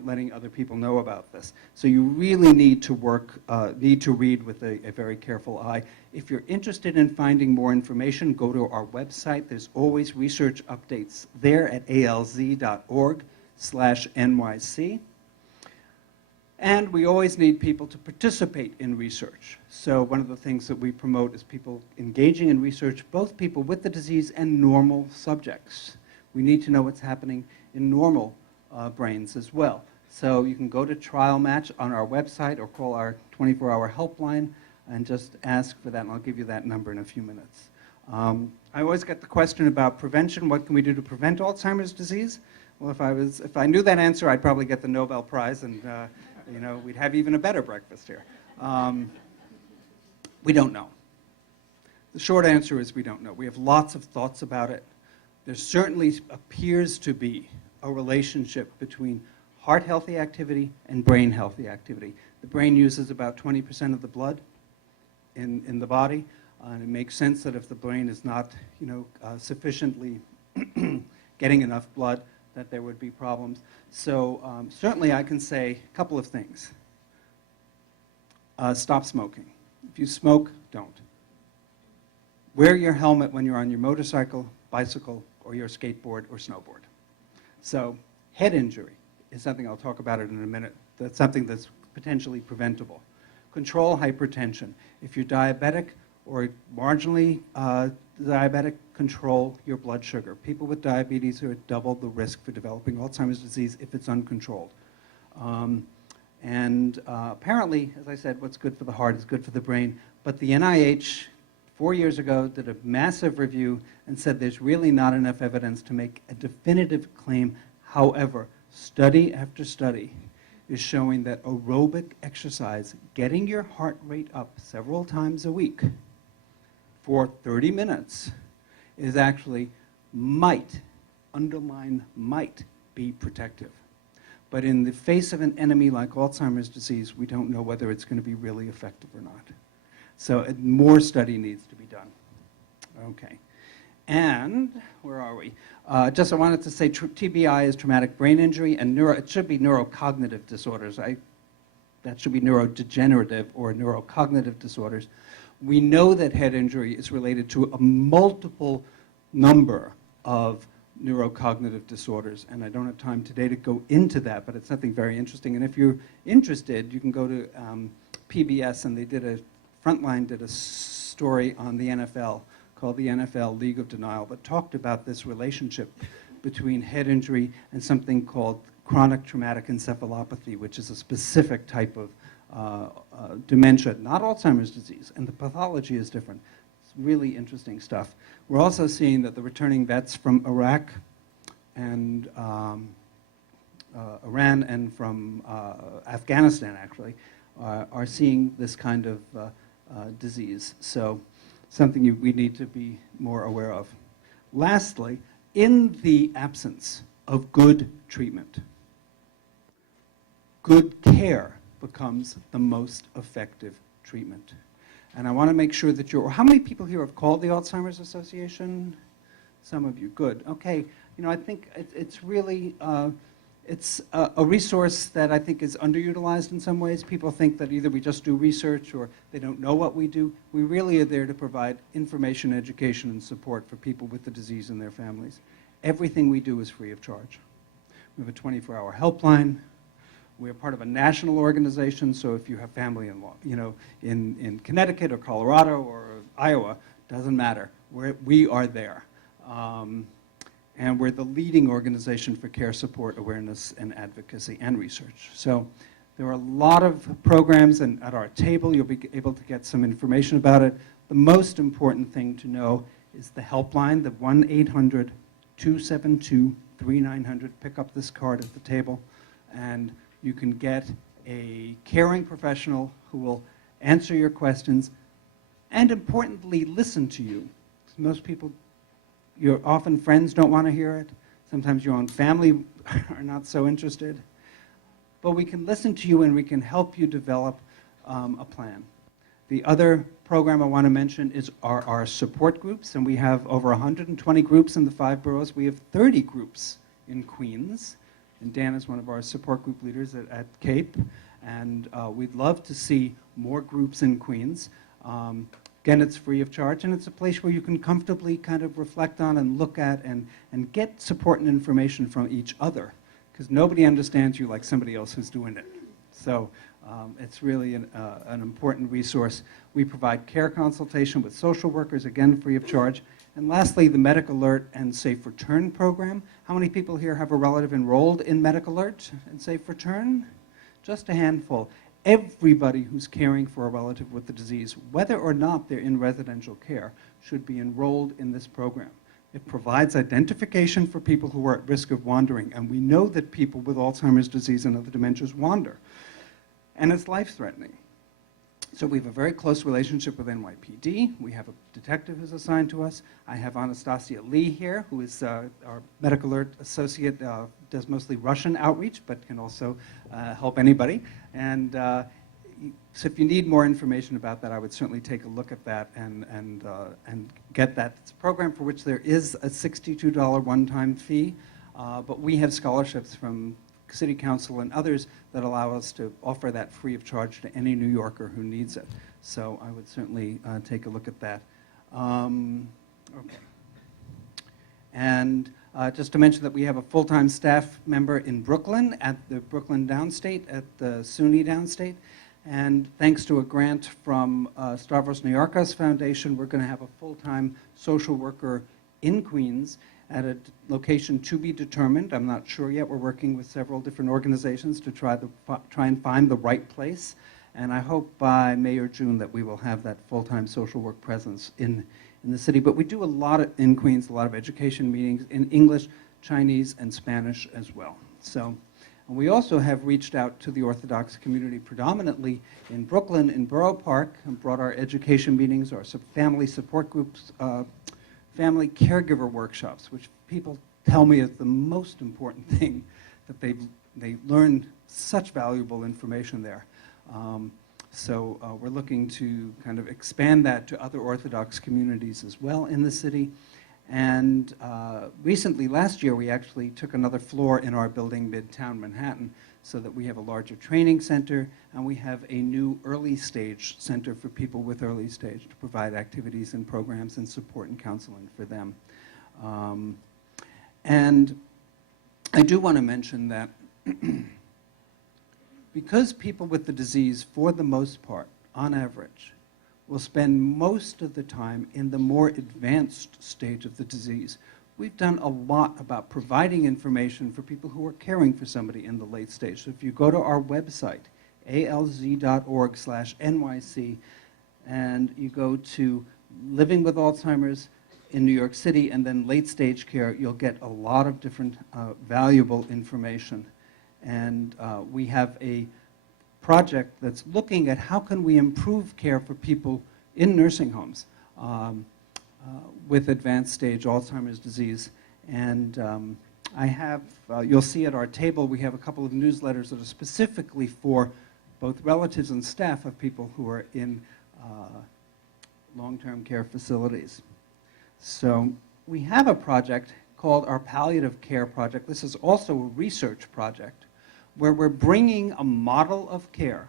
letting other people know about this. So you really need to read with a very careful eye. If you're interested in finding more information, go to our website. There's always research updates there at alz.org/NYC. And we always need people to participate in research. So one of the things that we promote is people engaging in research, both people with the disease and normal subjects. We need to know what's happening in normal brains as well. So you can go to Trial Match on our website or call our 24-hour helpline and just ask for that, and I'll give you that number in a few minutes. I always get the question about prevention. What can we do to prevent Alzheimer's disease? Well, if I knew that answer, I'd probably get the Nobel Prize, and we'd have even a better breakfast here. We don't know. The short answer is we don't know. We have lots of thoughts about it. There certainly appears to be a relationship between heart healthy activity and brain healthy activity. The brain uses about 20% of the blood in the body, and it makes sense that if the brain is not sufficiently getting enough blood, that there would be problems. So certainly I can say a couple of things. Stop smoking. If you smoke, don't. Wear your helmet when you're on your motorcycle, bicycle, or your skateboard or snowboard. So head injury is something, I'll talk about it in a minute. That's something that's potentially preventable. Control hypertension. If you're diabetic or marginally diabetic, control your blood sugar. People with diabetes are at double the risk for developing Alzheimer's disease if it's uncontrolled. Apparently, as I said, what's good for the heart is good for the brain. But the NIH, 4 years ago, did a massive review and said there's really not enough evidence to make a definitive claim. However, study after study is showing that aerobic exercise, getting your heart rate up several times a week for 30 minutes, is actually underline might be protective. But in the face of an enemy like Alzheimer's disease, we don't know whether it's going to be really effective or not. So more study needs to be done. Okay. And where are we? I wanted to say TBI is traumatic brain injury, and it should be neurocognitive disorders. That should be neurodegenerative or neurocognitive disorders. We know that head injury is related to a multiple number of neurocognitive disorders, and I don't have time today to go into that, but it's something very interesting. And if you're interested, you can go to PBS, and Frontline did a story on the NFL called the NFL League of Denial that talked about this relationship between head injury and something called chronic traumatic encephalopathy, which is a specific type of dementia, not Alzheimer's disease, and the pathology is different. It's really interesting stuff. We're also seeing that the returning vets from Iraq and Iran and from Afghanistan, actually, are seeing this kind of disease. So something we need to be more aware of. Lastly, in the absence of good treatment, good care becomes the most effective treatment. And I want to make sure that how many people here have called the Alzheimer's Association? Some of you, good. Okay, I think it's really, it's a resource that I think is underutilized in some ways. People think that either we just do research or they don't know what we do. We really are there to provide information, education, and support for people with the disease and their families. Everything we do is free of charge. We have a 24-hour helpline. We're part of a national organization, so if you have family in Connecticut or Colorado or Iowa, doesn't matter. We are there. And we're the leading organization for care support, awareness, and advocacy and research. So there are a lot of programs, and at our table you'll be able to get some information about it. The most important thing to know is the helpline, the 1-800-272-3900. Pick up this card at the table, and you can get a caring professional who will answer your questions and, importantly, listen to you. Most people, your often friends don't want to hear it. Sometimes your own family are not so interested. But we can listen to you, and we can help you develop a plan. The other program I want to mention are our support groups, and we have over 120 groups in the 5 boroughs. We have 30 groups in Queens, and Dan is one of our support group leaders at CAPE, and we'd love to see more groups in Queens. Again, it's free of charge, and it's a place where you can comfortably kind of reflect on and look at and get support and information from each other, because nobody understands you like somebody else who's doing it. So it's really an important resource. We provide care consultation with social workers, again, free of charge. And lastly, the Medic Alert and Safe Return program. How many people here have a relative enrolled in Medic Alert and Safe Return? Just a handful. Everybody who's caring for a relative with the disease, whether or not they're in residential care, should be enrolled in this program. It provides identification for people who are at risk of wandering, and we know that people with Alzheimer's disease and other dementias wander, and it's life-threatening. So we have a very close relationship with NYPD. We have a detective who's assigned to us. I have Anastasia Lee here, who is our Medic Alert associate, does mostly Russian outreach, but can also help anybody. And so if you need more information about that, I would certainly take a look at that and get that. It's a program for which there is a $62 one-time fee, but we have scholarships from City Council and others that allow us to offer that free of charge to any New Yorker who needs it. So I would certainly take a look at that. Okay. And just to mention that we have a full-time staff member in Brooklyn at the Brooklyn Downstate, at the SUNY Downstate. And thanks to a grant from Stavros Niarchos Foundation, we're going to have a full-time social worker in Queens at a location to be determined. I'm not sure yet. We're working with several different organizations to try and find the right place. And I hope by May or June that we will have that full-time social work presence in the city. But we do a lot in Queens, a lot of education meetings in English, Chinese, and Spanish as well. So, and we also have reached out to the Orthodox community predominantly in Brooklyn, in Borough Park, and brought our education meetings, our family support groups, family caregiver workshops, which people tell me is the most important thing, that they learn such valuable information there. So we're looking to kind of expand that to other Orthodox communities as well in the city. And recently, last year, we actually took another floor in our building, Midtown Manhattan, so that we have a larger training center, and we have a new early stage center for people with early stage to provide activities and programs and support and counseling for them. And I do want to mention that because people with the disease, for the most part, on average, will spend most of the time in the more advanced stage of the disease, we've done a lot about providing information for people who are caring for somebody in the late stage. So if you go to our website, alz.org/NYC, and you go to Living with Alzheimer's in New York City and then late stage care, you'll get a lot of different valuable information. And we have a project that's looking at how can we improve care for people in nursing homes with advanced stage Alzheimer's disease. And I have, you'll see at our table, we have a couple of newsletters that are specifically for both relatives and staff of people who are in long-term care facilities. So we have a project called our Palliative Care Project. This is also a research project where we're bringing a model of care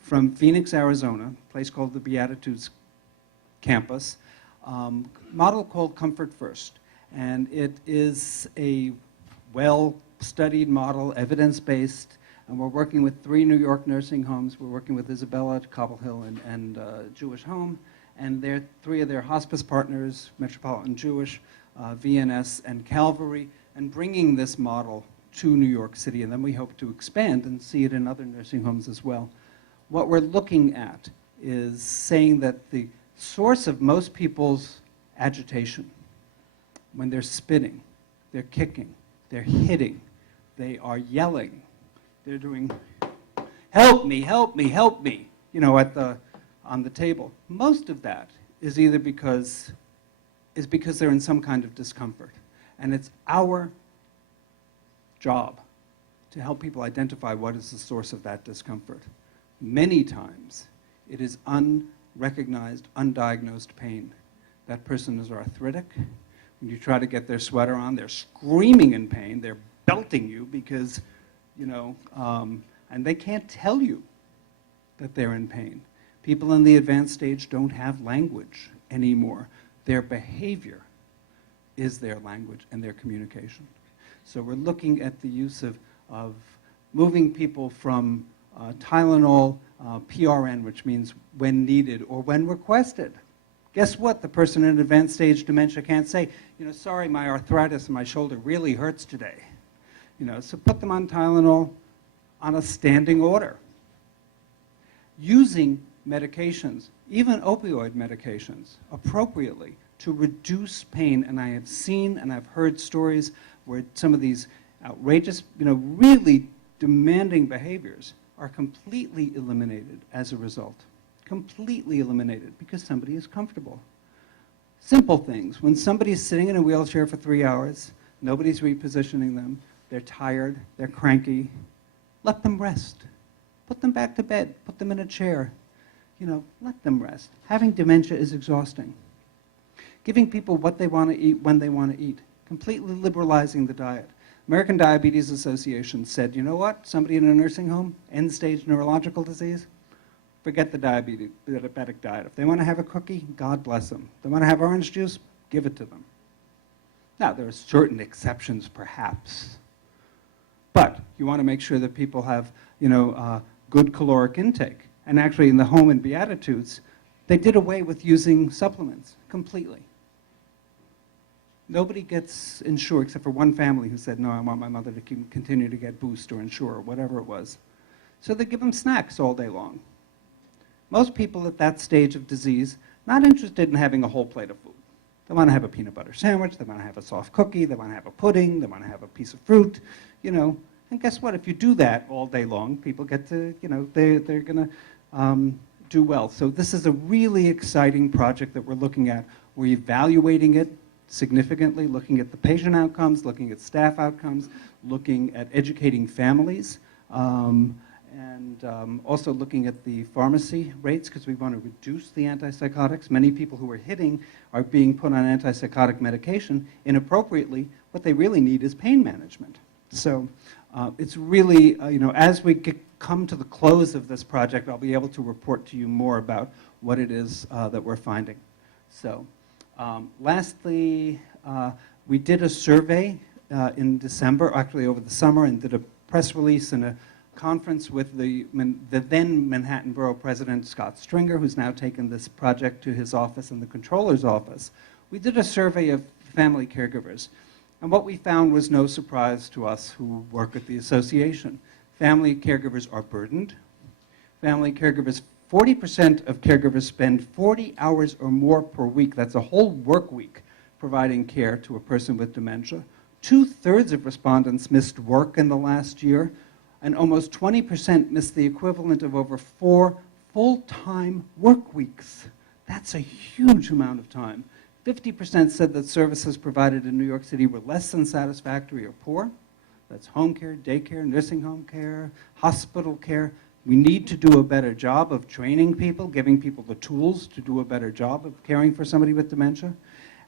from Phoenix, Arizona, a place called the Beatitudes Campus, model called Comfort First. And it is a well-studied model, evidence-based, and we're working with 3 New York nursing homes. We're working with Isabella, Cobble Hill, and Jewish Home, and 3 of their hospice partners, Metropolitan Jewish, VNS, and Calvary, and bringing this model to New York City, and then we hope to expand and see it in other nursing homes as well. What we're looking at is saying that the source of most people's agitation, when they're spitting, they're kicking, they're hitting, they are yelling, they're doing, help me, help me, help me, you know, on the table. Most of that is either because they're in some kind of discomfort. And it's our job to help people identify what is the source of that discomfort. many times, it is unrecognized, undiagnosed pain. That person is arthritic. When you try to get their sweater on, they're screaming in pain. They're belting you because, and they can't tell you that they're in pain. People in the advanced stage don't have language anymore. Their behavior is their language and their communication. So we're looking at the use of moving people from Tylenol, PRN, which means when needed or when requested. Guess what? The person in advanced stage dementia can't say, sorry, my arthritis in my shoulder really hurts today. So put them on Tylenol on a standing order. Using medications, even opioid medications, appropriately to reduce pain. And I have seen and I've heard stories where some of these outrageous, really demanding behaviors are completely eliminated as a result. Completely eliminated because somebody is comfortable. Simple things. When somebody's sitting in a wheelchair for 3 hours, nobody's repositioning them, they're tired, they're cranky, let them rest. Put them back to bed. Put them in a chair. Let them rest. Having dementia is exhausting. Giving people what they want to eat when they want to eat. Completely liberalizing the diet. American Diabetes Association said, you know what? Somebody in a nursing home, end-stage neurological disease, forget the diabetic diet. If they want to have a cookie, God bless them. If they want to have orange juice, give it to them. Now, there are certain exceptions, perhaps. But you want to make sure that people have, good caloric intake. And actually, in the home and Beatitudes, they did away with using supplements completely. Nobody gets Ensure, except for one family who said, no, I want my mother to continue to get Boost or Ensure or whatever it was. So they give them snacks all day long. Most people at that stage of disease, not interested in having a whole plate of food. They want to have a peanut butter sandwich, they want to have a soft cookie, they want to have a pudding, they want to have a piece of fruit, And guess what? If you do that all day long, people get to, they're going to do well. So this is a really exciting project that we're looking at. We're evaluating it significantly, looking at the patient outcomes, looking at staff outcomes, looking at educating families, and also looking at the pharmacy rates because we want to reduce the antipsychotics. Many people who are hitting are being put on antipsychotic medication inappropriately. What they really need is pain management. So it's really, as we come to the close of this project, I'll be able to report to you more about what it is that we're finding. So lastly, we did a survey in December, actually over the summer, and did a press release and a conference with the then Manhattan Borough President, Scott Stringer, who's now taken this project to his office and the controller's office. We did a survey of family caregivers. And what we found was no surprise to us who work at the association. Family caregivers are burdened. Family caregivers, 40% of caregivers spend 40 hours or more per week. That's a whole work week providing care to a person with dementia. 2/3 of respondents missed work in the last year, and almost 20% missed the equivalent of over 4 full-time work weeks. That's a huge amount of time. 50% said that services provided in New York City were less than satisfactory or poor. That's home care, daycare, nursing home care, hospital care. We need to do a better job of training people, giving people the tools to do a better job of caring for somebody with dementia.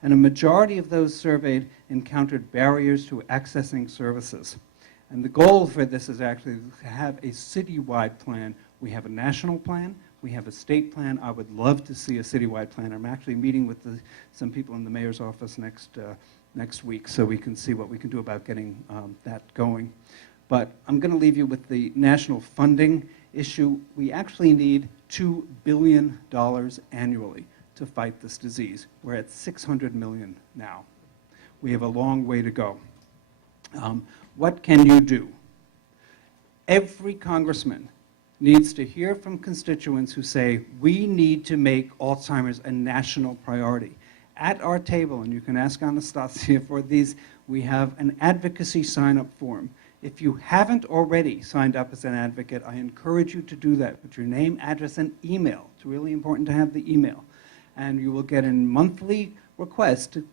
And a majority of those surveyed encountered barriers to accessing services. And the goal for this is actually to have a citywide plan. We have a national plan. We have a state plan. I would love to see a citywide plan. I'm actually meeting with some people in the mayor's office next week so we can see what we can do about getting that going. But I'm going to leave you with the national funding issue. We actually need $2 billion annually to fight this disease. We're at $600 million now. We have a long way to go. What can you do? Every congressman needs to hear from constituents who say, we need to make Alzheimer's a national priority. At our table, and you can ask Anastasia for these, we have an advocacy sign-up form. If you haven't already signed up as an advocate, I encourage you to do that. Put your name, address, and email. It's really important to have the email. And you will get a monthly request to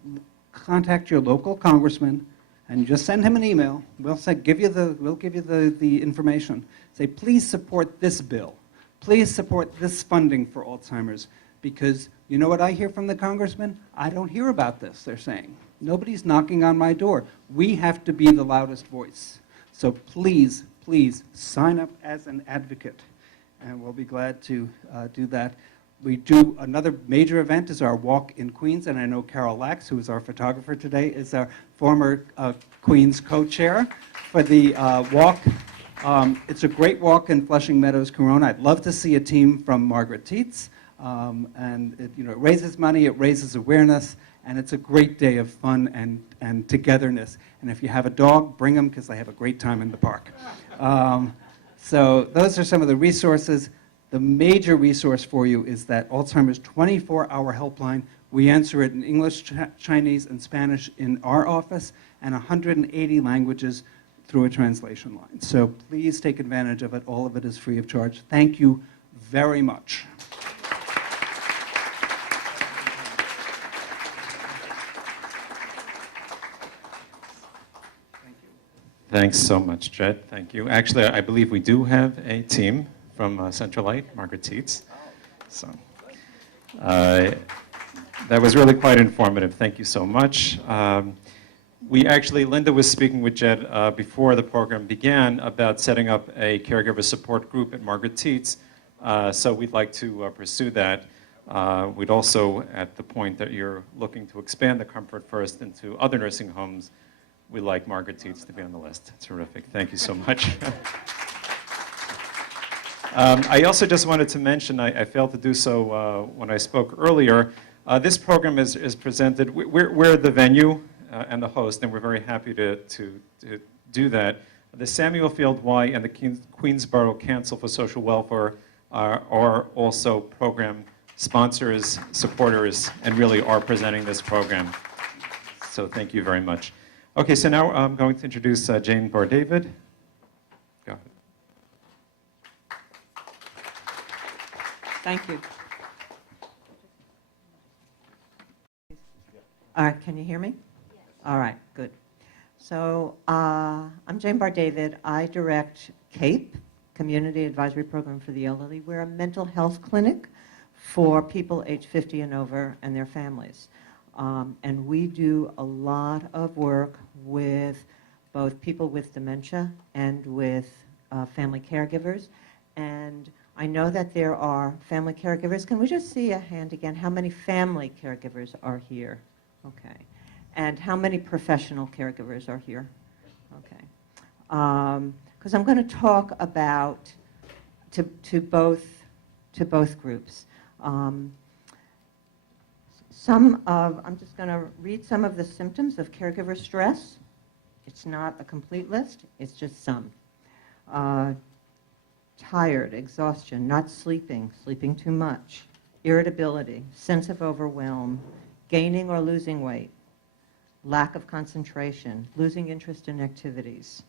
contact your local congressman and just send him an email. We'll give you the information. Say, please support this bill. please support this funding for Alzheimer's, because you know what I hear from the congressman? I don't hear about this, they're saying. Nobody's knocking on my door. We have to be the loudest voice. So please, please sign up as an advocate, and we'll be glad to do that. We do another major event is our walk in Queens, and I know Carol Lax, who is our photographer today, is our former Queens co-chair for the walk. It's a great walk in Flushing Meadows, Corona. I'd love to see a team from Margaret Tietz, and it raises money, it raises awareness, and it's a great day of fun and togetherness. And if you have a dog, bring them, because they have a great time in the park. So those are some of the resources. The major resource for you is that Alzheimer's 24-hour helpline. We answer it in English, Chinese, and Spanish in our office, and 180 languages through a translation line. So please take advantage of it. All of it is free of charge. Thank you very much. Thanks so much, Jed. Thank you. Actually, I believe we do have a team from Centralite, Margaret Tietz. So that was really quite informative. Thank you so much. Linda was speaking with Jed before the program began about setting up a caregiver support group at Margaret Tietz. So we'd like to pursue that. We'd also, at the point that you're looking to expand the Comfort First into other nursing homes, we'd like Margaret Tietz to be on the list. Terrific. Thank you so much. I also just wanted to mention, I failed to do so when I spoke earlier, this program is presented, we're the venue and the host, and we're very happy to do that. The Samuel Field Y and the Queensborough Council for Social Welfare are also program sponsors, supporters, and really are presenting this program. So thank you very much. Okay, so now I'm going to introduce Jane Bar-David. Go ahead. Thank you. All right, can you hear me? Yes. All right, good. So I'm Jane Bar-David. I direct CAPE, Community Advisory Program for the Elderly. We're a mental health clinic for people age 50 and over and their families. And we do a lot of work with both people with dementia and with family caregivers. And I know that there are family caregivers. Can we just see a hand again? How many family caregivers are here? Okay. And how many professional caregivers are here? Okay. Because I'm going to talk about to both groups. I'm just going to read some of the symptoms of caregiver stress. It's not a complete list, it's just some. Tired, exhaustion, not sleeping, sleeping too much, irritability, sense of overwhelm, gaining or losing weight, lack of concentration, losing interest in activities,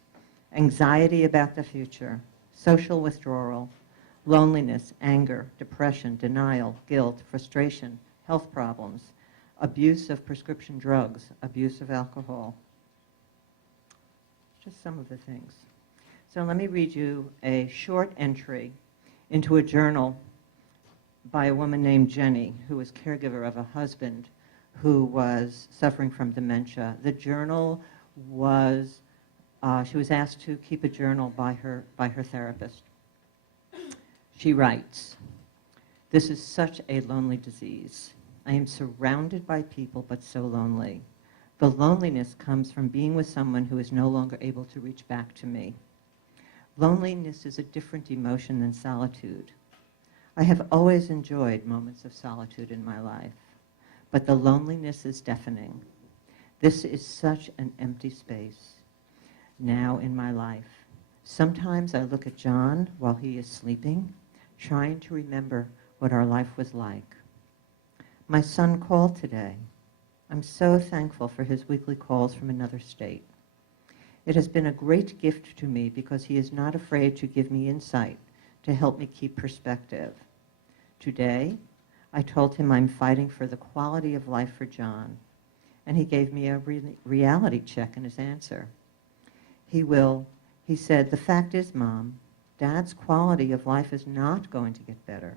anxiety about the future, social withdrawal, loneliness, anger, depression, denial, guilt, frustration, health problems, abuse of prescription drugs, abuse of alcohol. Just some of the things. So let me read you a short entry into a journal by a woman named Jenny, who was caregiver of a husband who was suffering from dementia. The journal was, she was asked to keep a journal by her therapist. She writes, "This is such a lonely disease. I am surrounded by people, but so lonely. The loneliness comes from being with someone who is no longer able to reach back to me. Loneliness is a different emotion than solitude. I have always enjoyed moments of solitude in my life, but the loneliness is deafening. This is such an empty space now in my life. Sometimes I look at John while he is sleeping, trying to remember what our life was like. My son called today. I'm so thankful for his weekly calls from another state. It has been a great gift to me because he is not afraid to give me insight to help me keep perspective. Today, I told him I'm fighting for the quality of life for John, and he gave me a reality check in his answer. He said, "The fact is, Mom, Dad's quality of life is not going to get better.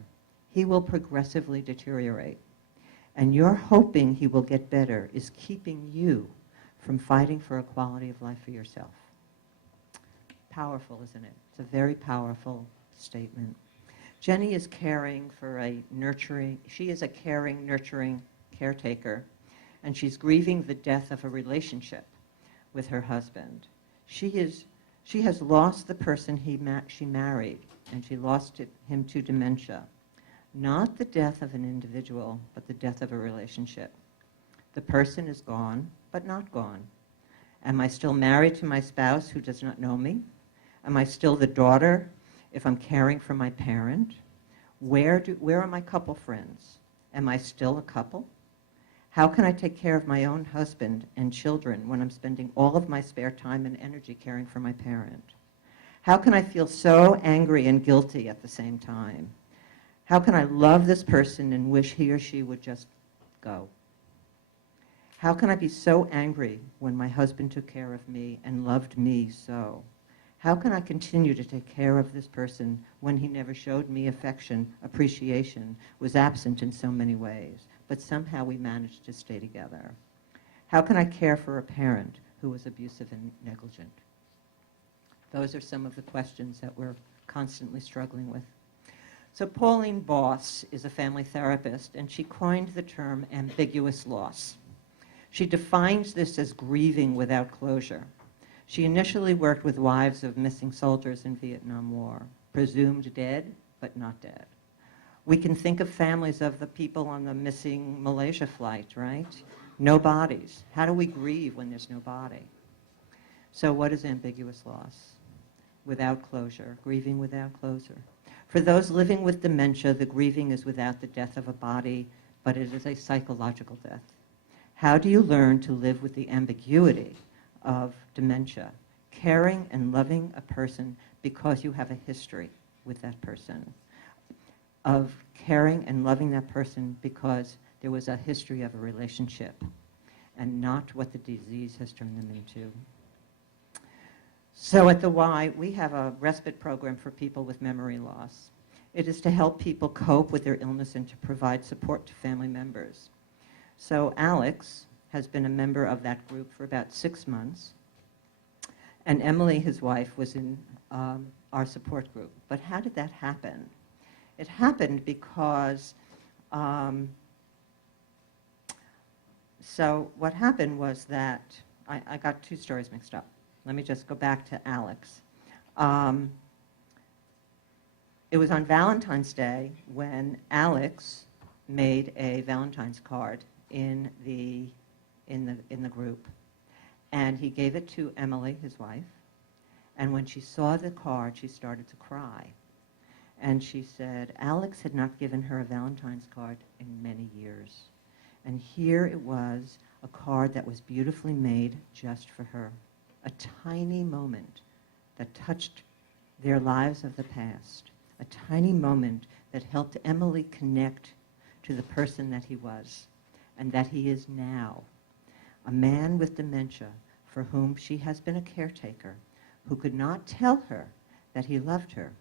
He will progressively deteriorate. And your hoping he will get better is keeping you from fighting for a quality of life for yourself. Powerful, isn't it? It's a very powerful statement. Jenny is caring for she is a caring, nurturing caretaker, and she's grieving the death of a relationship with her husband. She has lost the person she married, and she lost him to dementia. Not the death of an individual, but the death of a relationship. The person is gone, but not gone. Am I still married to my spouse who does not know me? Am I still the daughter if I'm caring for my parent? Where are my couple friends? Am I still a couple? How can I take care of my own husband and children when I'm spending all of my spare time and energy caring for my parent? How can I feel so angry and guilty at the same time? How can I love this person and wish he or she would just go? How can I be so angry when my husband took care of me and loved me so? How can I continue to take care of this person when he never showed me affection, appreciation, was absent in so many ways, but somehow we managed to stay together? How can I care for a parent who was abusive and negligent? Those are some of the questions that we're constantly struggling with. So Pauline Boss is a family therapist, and she coined the term ambiguous loss. She defines this as grieving without closure. She initially worked with wives of missing soldiers in Vietnam War, presumed dead, but not dead. We can think of families of the people on the missing Malaysia flight, right? No bodies. How do we grieve when there's no body? So what is ambiguous loss? Without closure, grieving without closure. For those living with dementia, the grieving is without the death of a body, but it is a psychological death. How do you learn to live with the ambiguity of dementia, caring and loving a person because you have a history with that person, of caring and loving that person because there was a history of a relationship and not what the disease has turned them into? So at the Y, we have a respite program for people with memory loss. It is to help people cope with their illness and to provide support to family members. So Alex has been a member of that group for about 6 months, and Emily, his wife, was in our support group. But how did that happen? It happened because, so what happened was that, I got two stories mixed up. Let me just go back to Alex. It was on Valentine's Day when Alex made a Valentine's card in the group, and he gave it to Emily, his wife. And when she saw the card, she started to cry. And she said Alex had not given her a Valentine's card in many years. And here it was, a card that was beautifully made just for her. A tiny moment that touched their lives of the past. A tiny moment that helped Emily connect to the person that he was and that he is now. A man with dementia for whom she has been a caretaker, who could not tell her that he loved her,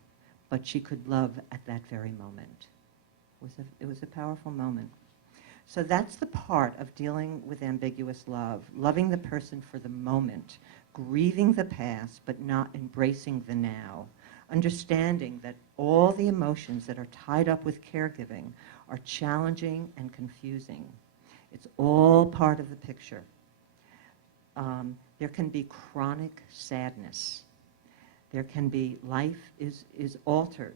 but she could love at that very moment. It was a powerful moment. So that's the part of dealing with ambiguous love, loving the person for the moment, grieving the past, but not embracing the now, understanding that all the emotions that are tied up with caregiving are challenging and confusing. It's all part of the picture. There can be chronic sadness. There can be life is altered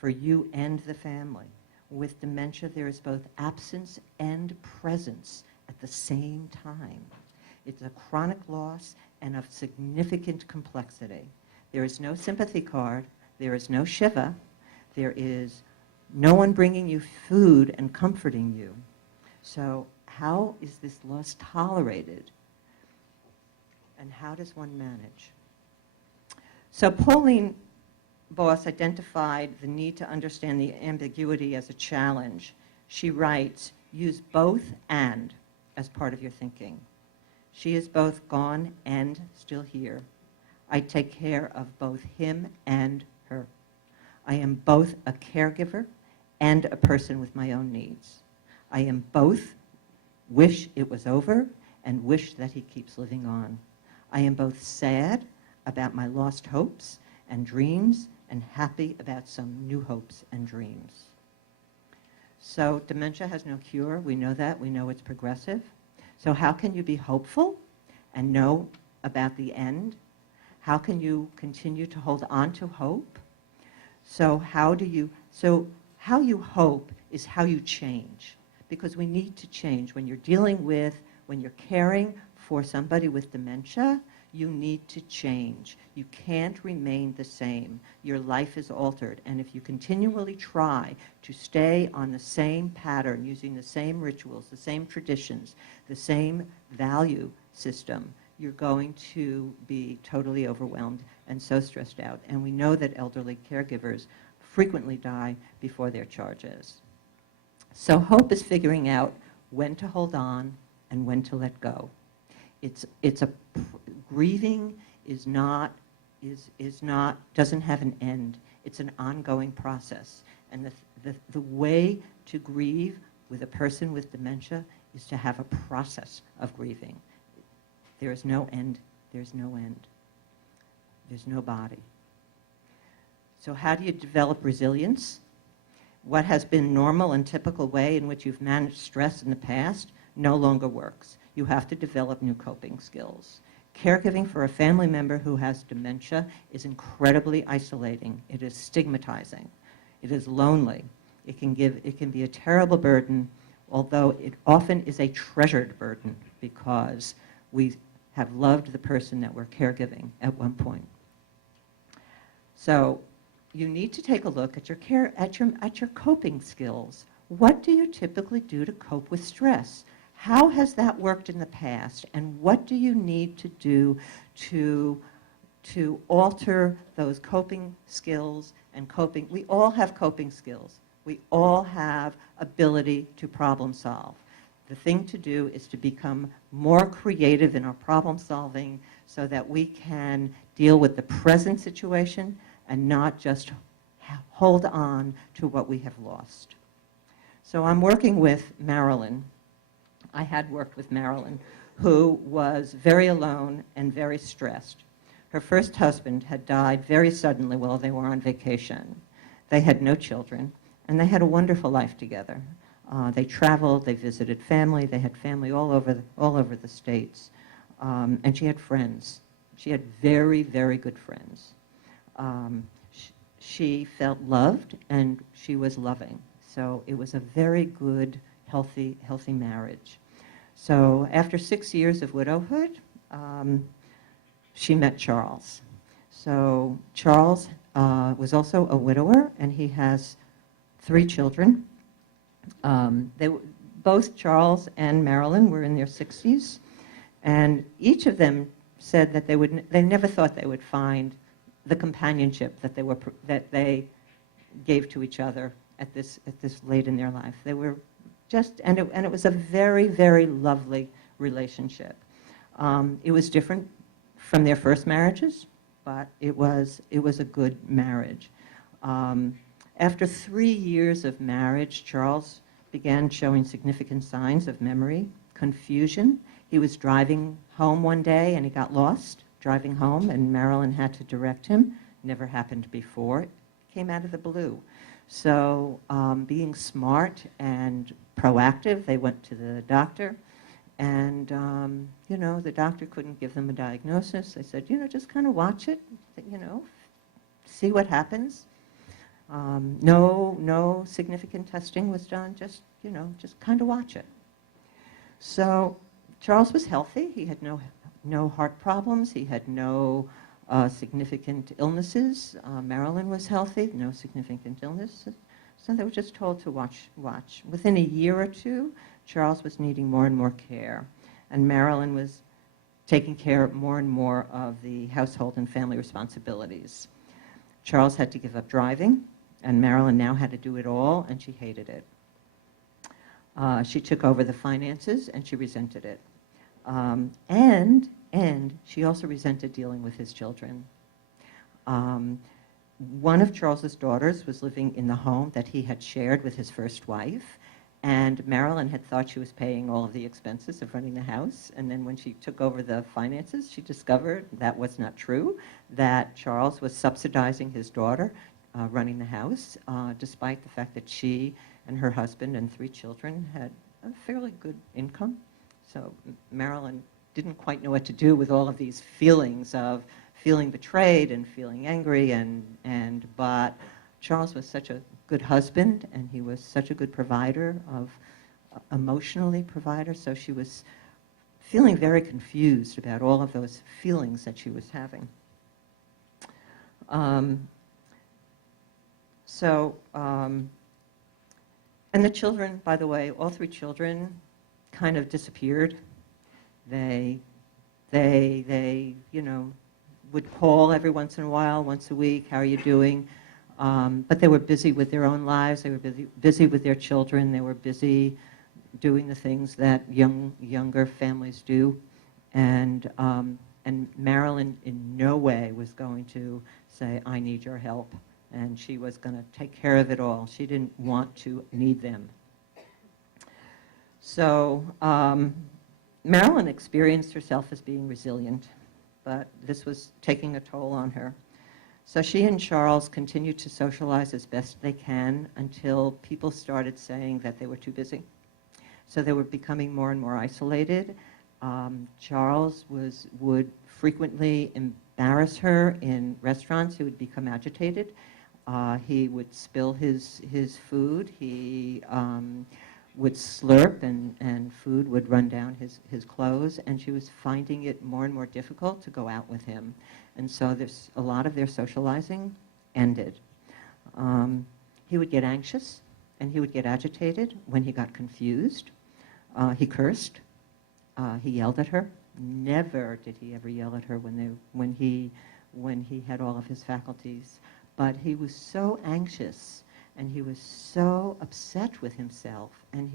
for you and the family. With dementia, there is both absence and presence at the same time. It's a chronic loss and of significant complexity. There is no sympathy card. There is no Shiva. There is no one bringing you food and comforting you. So how is this loss tolerated? And how does one manage? So Pauline Boss identified the need to understand the ambiguity as a challenge. She writes, use both and as part of your thinking. She is both gone and still here. I take care of both him and her. I am both a caregiver and a person with my own needs. I am both wish it was over and wish that he keeps living on. I am both sad about my lost hopes and dreams and happy about some new hopes and dreams. So dementia has no cure. We know that. We know it's progressive. So how can you be hopeful and know about the end? How can you continue to hold on to hope? So how you hope is how you change, because we need to change. When you're caring for somebody with dementia, you need to change. You can't remain the same. Your life is altered. And if you continually try to stay on the same pattern, using the same rituals, the same traditions, the same value system, you're going to be totally overwhelmed and so stressed out. And we know that elderly caregivers frequently die before their charges. So hope is figuring out when to hold on and when to let go. Grieving doesn't have an end. It's an ongoing process. And the way to grieve with a person with dementia is to have a process of grieving. There is no end. There's no end. There's no body. So how do you develop resilience? What has been normal and typical way in which you've managed stress in the past no longer works. You have to develop new coping skills. Caregiving for a family member who has dementia is incredibly isolating. It is stigmatizing. It is lonely. It can be a terrible burden, although it often is a treasured burden because we have loved the person that we're caregiving at one point. So you need to take a look at your coping skills. What do you typically do to cope with stress? How has that worked in the past? And what do you need to do to alter those coping skills and coping? We all have coping skills. We all have ability to problem solve. The thing to do is to become more creative in our problem solving so that we can deal with the present situation and not just hold on to what we have lost. So I'm working with Marilyn. I had worked with Marilyn, who was very alone and very stressed. Her first husband had died very suddenly while they were on vacation. They had no children, and they had a wonderful life together. They traveled, they visited family, they had family all over the States, and she had friends. She had very, very good friends. She felt loved, and she was loving. So it was a very good, healthy marriage. So after 6 years of widowhood, she met Charles. So Charles was also a widower, and he has 3 children. Both Charles and Marilyn were in their 60s, and each of them said that they never thought they would find the companionship that they gave to each other at this late in their life. They were and it was a very, very lovely relationship. It was different from their first marriages, but it was a good marriage. After 3 years of marriage, Charles began showing significant signs of memory, confusion. He was driving home one day and he got lost driving home, and Marilyn had to direct him. Never happened before. It came out of the blue. So being smart and proactive, they went to the doctor, and the doctor couldn't give them a diagnosis. They said, just kind of watch it, see what happens. No significant testing was done, just kind of watch it. So Charles was healthy. He had no heart problems. He had no significant illnesses. Marilyn was healthy, no significant illnesses. So they were just told to watch. Within a year or two, Charles was needing more and more care, and Marilyn was taking care more and more of the household and family responsibilities. Charles had to give up driving, and Marilyn now had to do it all, and she hated it. She took over the finances, and she resented it. And she also resented dealing with his children. one of Charles's daughters was living in the home that he had shared with his first wife, and Marilyn had thought she was paying all of the expenses of running the house, and then when she took over the finances, she discovered that was not true, that Charles was subsidizing his daughter running the house, despite the fact that she and her husband and 3 children had a fairly good income. So Marilyn didn't quite know what to do with all of these feelings of feeling betrayed and feeling angry, but Charles was such a good husband, and he was such a good provider, emotionally provider, so she was feeling very confused about all of those feelings that she was having. And the children, by the way, all 3 children kind of disappeared. They would call every once in a while, once a week, how are you doing? But they were busy with their own lives. They were busy with their children. They were busy doing the things that younger families do. And Marilyn in no way was going to say, I need your help. And she was going to take care of it all. She didn't want to need them. So Marilyn experienced herself as being resilient, but this was taking a toll on her. So she and Charles continued to socialize as best they can until people started saying that they were too busy. So they were becoming more and more isolated. Charles would frequently embarrass her in restaurants. He would become agitated. He would spill his food. He would slurp, and food would run down his clothes, and she was finding it more and more difficult to go out with him. And so a lot of their socializing ended. He would get anxious, and he would get agitated when he got confused. He cursed. He yelled at her. Never did he ever yell at her when he had all of his faculties. But he was so anxious, and he was so upset with himself, and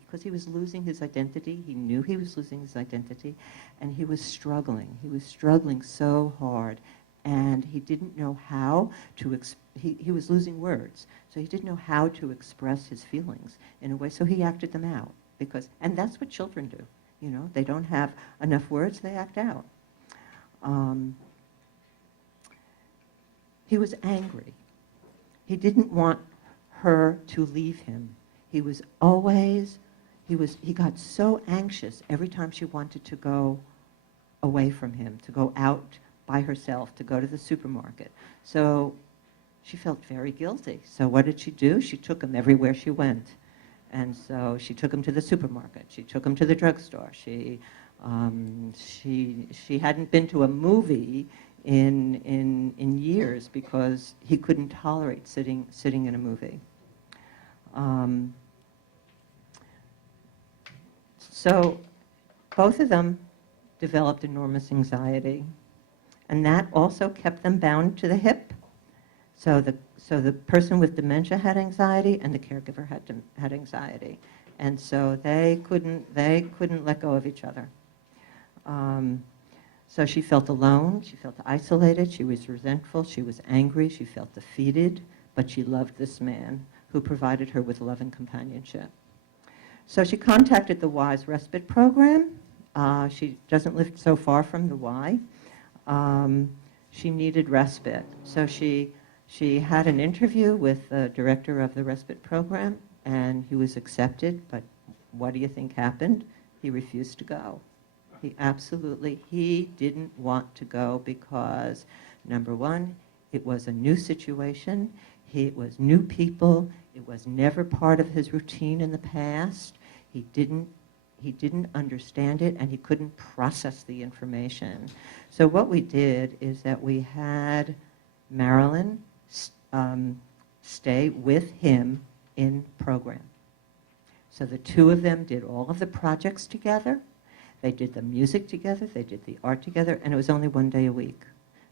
because he was losing his identity. He knew he was losing his identity, and he was struggling. He was struggling so hard, and he didn't know how to. He was losing words, so he didn't know how to express his feelings in a way. So he acted them out and that's what children do. You know, they don't have enough words; they act out. He was angry. He didn't want her to leave him. He got so anxious every time she wanted to go away from him, to go out by herself, to go to the supermarket. So she felt very guilty. So what did she do? She took him everywhere she went. And so she took him to the supermarket. She took him to the drugstore. She hadn't been to a movie in years because he couldn't tolerate sitting in a movie. So both of them developed enormous anxiety, and that also kept them bound to the hip. So the person with dementia had anxiety, and the caregiver had anxiety, and so they couldn't let go of each other. So she felt alone, she felt isolated, she was resentful, she was angry, she felt defeated, but she loved this man who provided her with love and companionship. So she contacted the Y's respite program. She doesn't live so far from the Y. She needed respite. So she had an interview with the director of the respite program, and he was accepted, but what do you think happened? He refused to go. He didn't want to go because, number one, it was a new situation. It was new people. It was never part of his routine in the past. He didn't understand it, and he couldn't process the information. So what we did is that we had Marilyn stay with him in program. So the two of them did all of the projects together. They did the music together, they did the art together, and it was only 1 day a week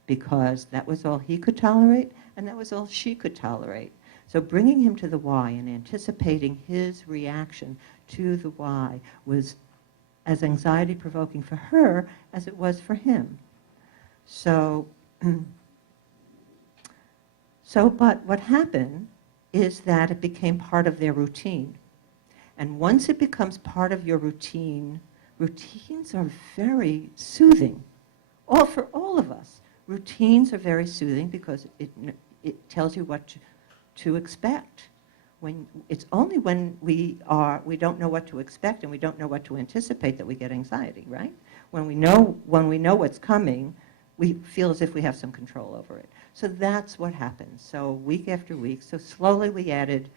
because that was all he could tolerate and that was all she could tolerate. So bringing him to the Y and anticipating his reaction to the Y was as anxiety-provoking for her as it was for him. So So, but what happened is that it became part of their routine. And once it becomes part of your routine, routines are very soothing. For all of us, routines are very soothing because it tells you what to expect. It's only when we don't know what to expect and we don't know what to anticipate that we get anxiety, right? When we know what's coming, we feel as if we have some control over it. So that's what happened. So week after week, so slowly we added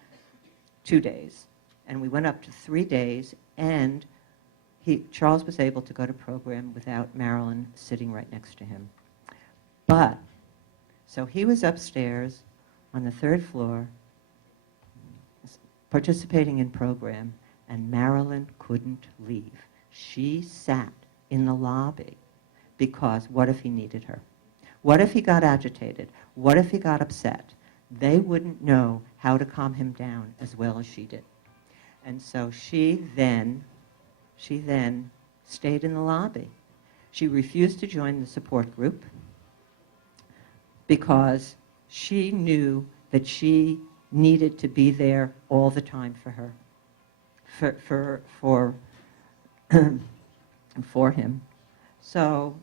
2 days, and we went up to 3 days, and Charles was able to go to program without Marilyn sitting right next to him. But, so he was upstairs on the 3rd floor, participating in program, and Marilyn couldn't leave. She sat in the lobby because what if he needed her? What if he got agitated? What if he got upset? They wouldn't know how to calm him down as well as she did. And so she then stayed in the lobby. She refused to join the support group because she knew that she needed to be there all the time for her, for him. So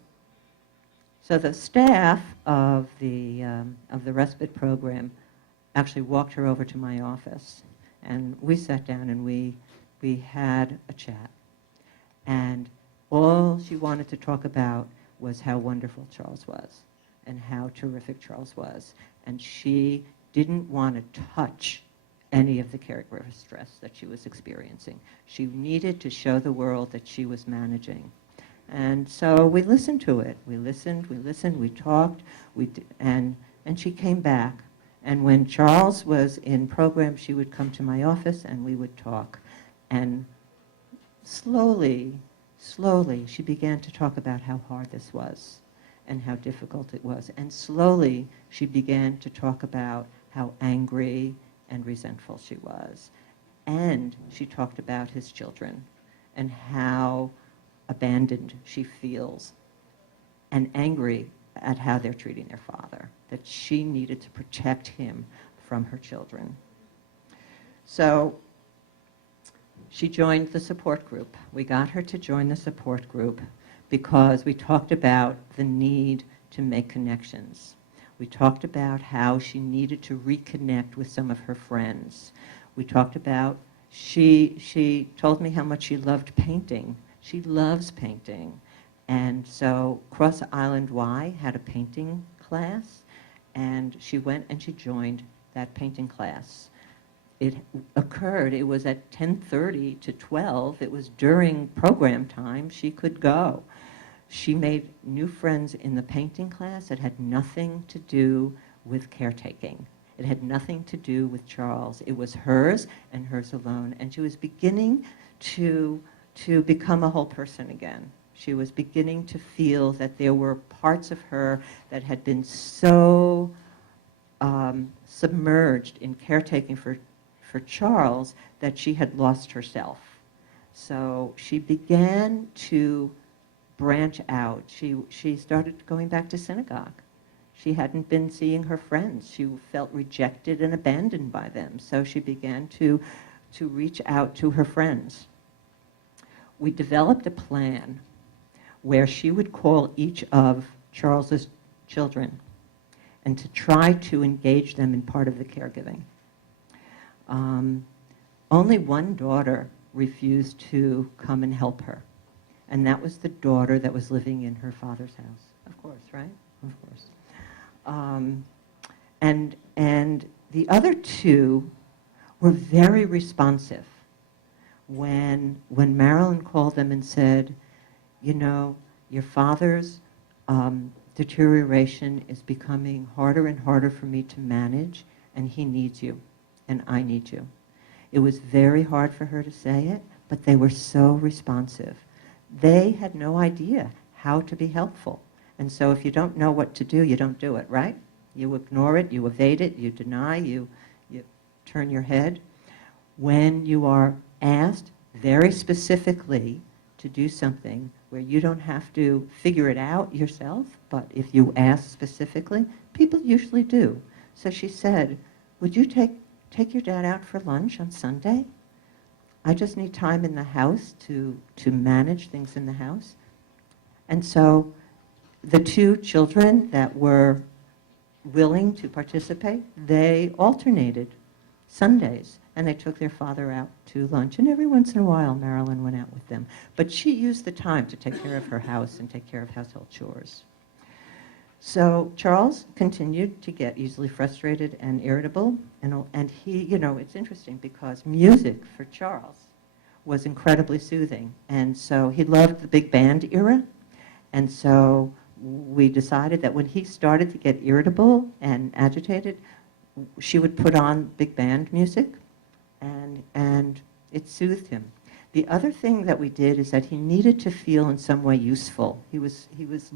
the staff of the respite program actually walked her over to my office, and we sat down and we had a chat. And all she wanted to talk about was how wonderful Charles was and how terrific Charles was. And she didn't want to touch any of the caregiver stress that she was experiencing. She needed to show the world that she was managing. And so we listened to it. We listened, we talked, and she came back. And when Charles was in program, she would come to my office and we would talk. And slowly, she began to talk about how hard this was and how difficult it was. And slowly, she began to talk about how angry and resentful she was. And she talked about his children and how abandoned she feels and angry at how they're treating their father, that she needed to protect him from her children. So she joined the support group. We got her to join the support group because we talked about the need to make connections. We talked about how she needed to reconnect with some of her friends. We talked about, she told me how much she loved painting. She loves painting. And so Cross Island Y had a painting class, and she went and she joined that painting class. It was at 10:30 to 12. It was during program time. She could go. She made new friends in the painting class. It had nothing to do with caretaking. It had nothing to do with Charles. It was hers and hers alone. And she was beginning to become a whole person again. She was beginning to feel that there were parts of her that had been so submerged in caretaking for Charles that she had lost herself. So she began to branch out. She started going back to synagogue. She hadn't been seeing her friends. She felt rejected and abandoned by them. So she began to reach out to her friends. We developed a plan where she would call each of Charles's children and to try to engage them in part of the caregiving. Only one daughter refused to come and help her, and that was the daughter that was living in her father's house. Of course, right? Of course. And the other two were very responsive. When Marilyn called them and said, you know, your father's deterioration is becoming harder and harder for me to manage, and he needs you, and I need you. It was very hard for her to say it, but they were so responsive. They had no idea how to be helpful. And so if you don't know what to do, you don't do it, right? You ignore it, you evade it, you deny, you turn your head. When you are asked very specifically to do something where you don't have to figure it out yourself, but if you ask specifically, people usually do. So she said, would you take your dad out for lunch on Sunday? I just need time in the house to manage things in the house. And so the two children that were willing to participate, they alternated Sundays, and they took their father out to lunch. And every once in a while, Marilyn went out with them. But she used the time to take care of her house and take care of household chores. So Charles continued to get easily frustrated and irritable, and he, it's interesting because music for Charles was incredibly soothing, and so he loved the big band era, and so we decided that when he started to get irritable and agitated, she would put on big band music, and it soothed him. The other thing that we did is that he needed to feel in some way useful. He was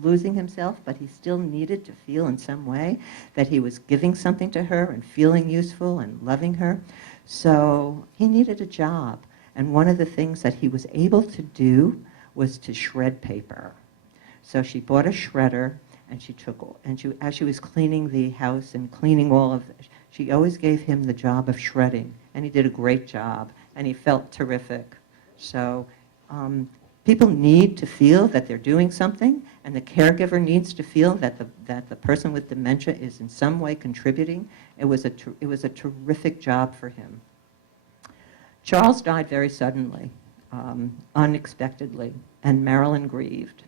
losing himself, but he still needed to feel in some way that he was giving something to her and feeling useful and loving her. So he needed a job. And one of the things that he was able to do was to shred paper. So she bought a shredder, and as she was cleaning the house and cleaning she always gave him the job of shredding. And he did a great job, and he felt terrific. So people need to feel that they're doing something, and the caregiver needs to feel that the person with dementia is in some way contributing. It was a terrific job for him. Charles died very suddenly, unexpectedly, and Marilyn grieved.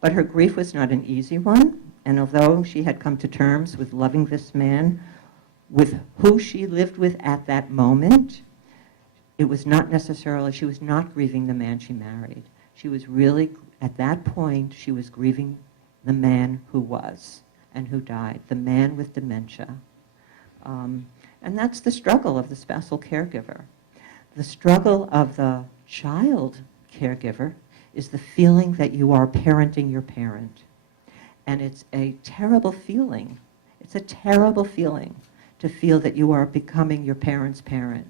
But her grief was not an easy one, and although she had come to terms with loving this man, with who she lived with at that moment, it was not necessarily, she was not grieving the man she married. She was really, at that point, she was grieving the man who was and who died, the man with dementia. And that's the struggle of the spousal caregiver. The struggle of the child caregiver is the feeling that you are parenting your parent. And it's a terrible feeling. It's a terrible feeling to feel that you are becoming your parent's parent.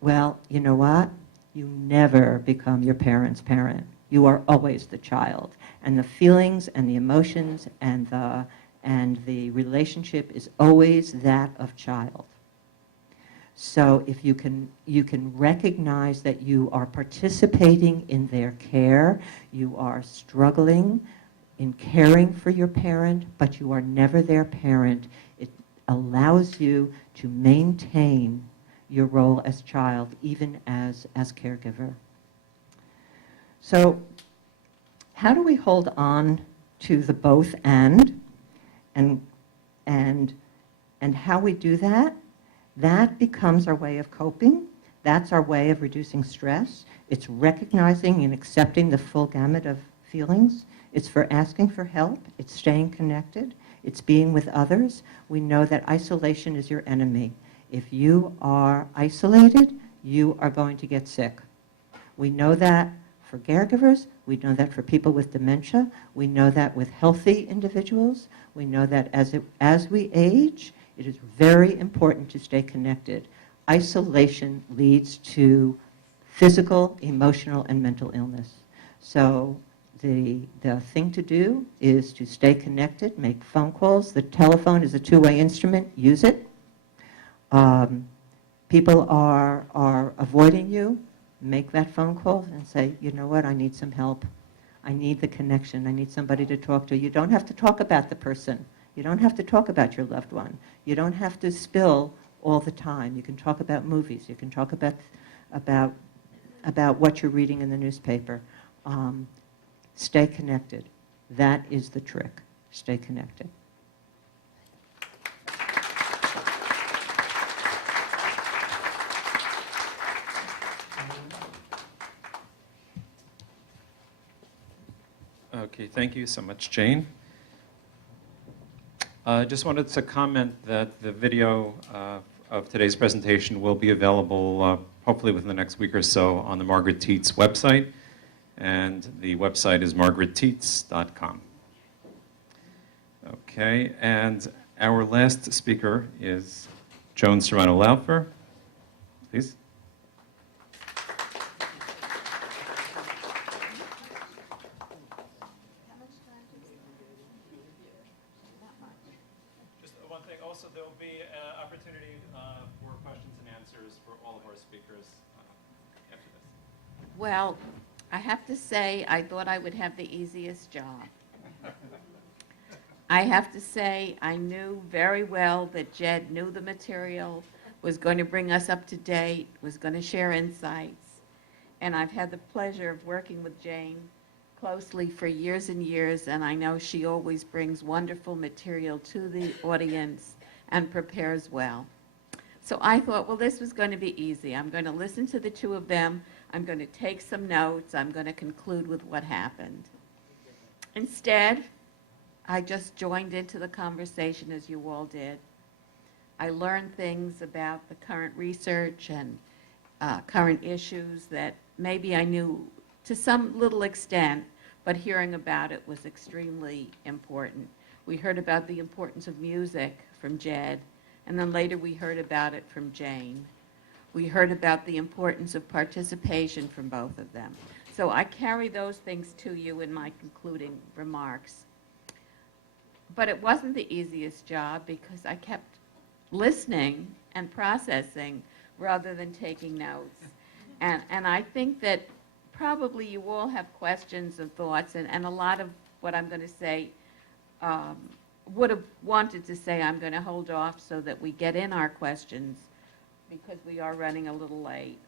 Well, you know what? You never become your parent's parent. You are always the child. And the feelings and the emotions and the relationship is always that of child. So if you can recognize that you are participating in their care, you are struggling in caring for your parent, but you are never their parent, it allows you to maintain your role as child, even as caregiver. So how do we hold on to the both and how we do that? That becomes our way of coping. That's our way of reducing stress. It's recognizing and accepting the full gamut of feelings. It's for asking for help. It's staying connected. It's being with others. We know that isolation is your enemy. If you are isolated, you are going to get sick. We know that for caregivers. We know that for people with dementia. We know that with healthy individuals. We know that as we age, it is very important to stay connected. Isolation leads to physical, emotional, and mental illness. So the thing to do is to stay connected, make phone calls. The telephone is a two-way instrument. Use it. People are avoiding you. Make that phone call and say, you know what, I need some help. I need the connection. I need somebody to talk to. You don't have to talk about the person. You don't have to talk about your loved one. You don't have to spill all the time. You can talk about movies. You can talk about what you're reading in the newspaper. Stay connected. That is the trick. Stay connected. Okay, thank you so much, Jane. I just wanted to comment that the video of today's presentation will be available hopefully within the next week or so on the Margaret Tietz website, and the website is margarettietz.com. Okay, and our last speaker is Joan Serrano-Laufer. Please. also there will be an opportunity for questions and answers for all of our speakers after this. Well, I have to say, I thought I would have the easiest job. I have to say, I knew very well that Jed knew the material, was going to bring us up to date, was going to share insights. And I've had the pleasure of working with Jane closely for years and years, and I know she always brings wonderful material to the audience and prepares well. So I thought, well, this was going to be easy. I'm going to listen to the two of them. I'm going to take some notes. I'm going to conclude with what happened. Instead, I just joined into the conversation as you all did. I learned things about the current research and current issues that maybe I knew to some little extent, but hearing about it was extremely important. We heard about the importance of music from Jed, and then later we heard about it from Jane. We heard about the importance of participation from both of them. So I carry those things to you in my concluding remarks. But it wasn't the easiest job because I kept listening and processing rather than taking notes. And I think that probably you all have questions and thoughts, and a lot of what I'm going to say would have wanted to say I'm going to hold off so that we get in our questions because we are running a little late.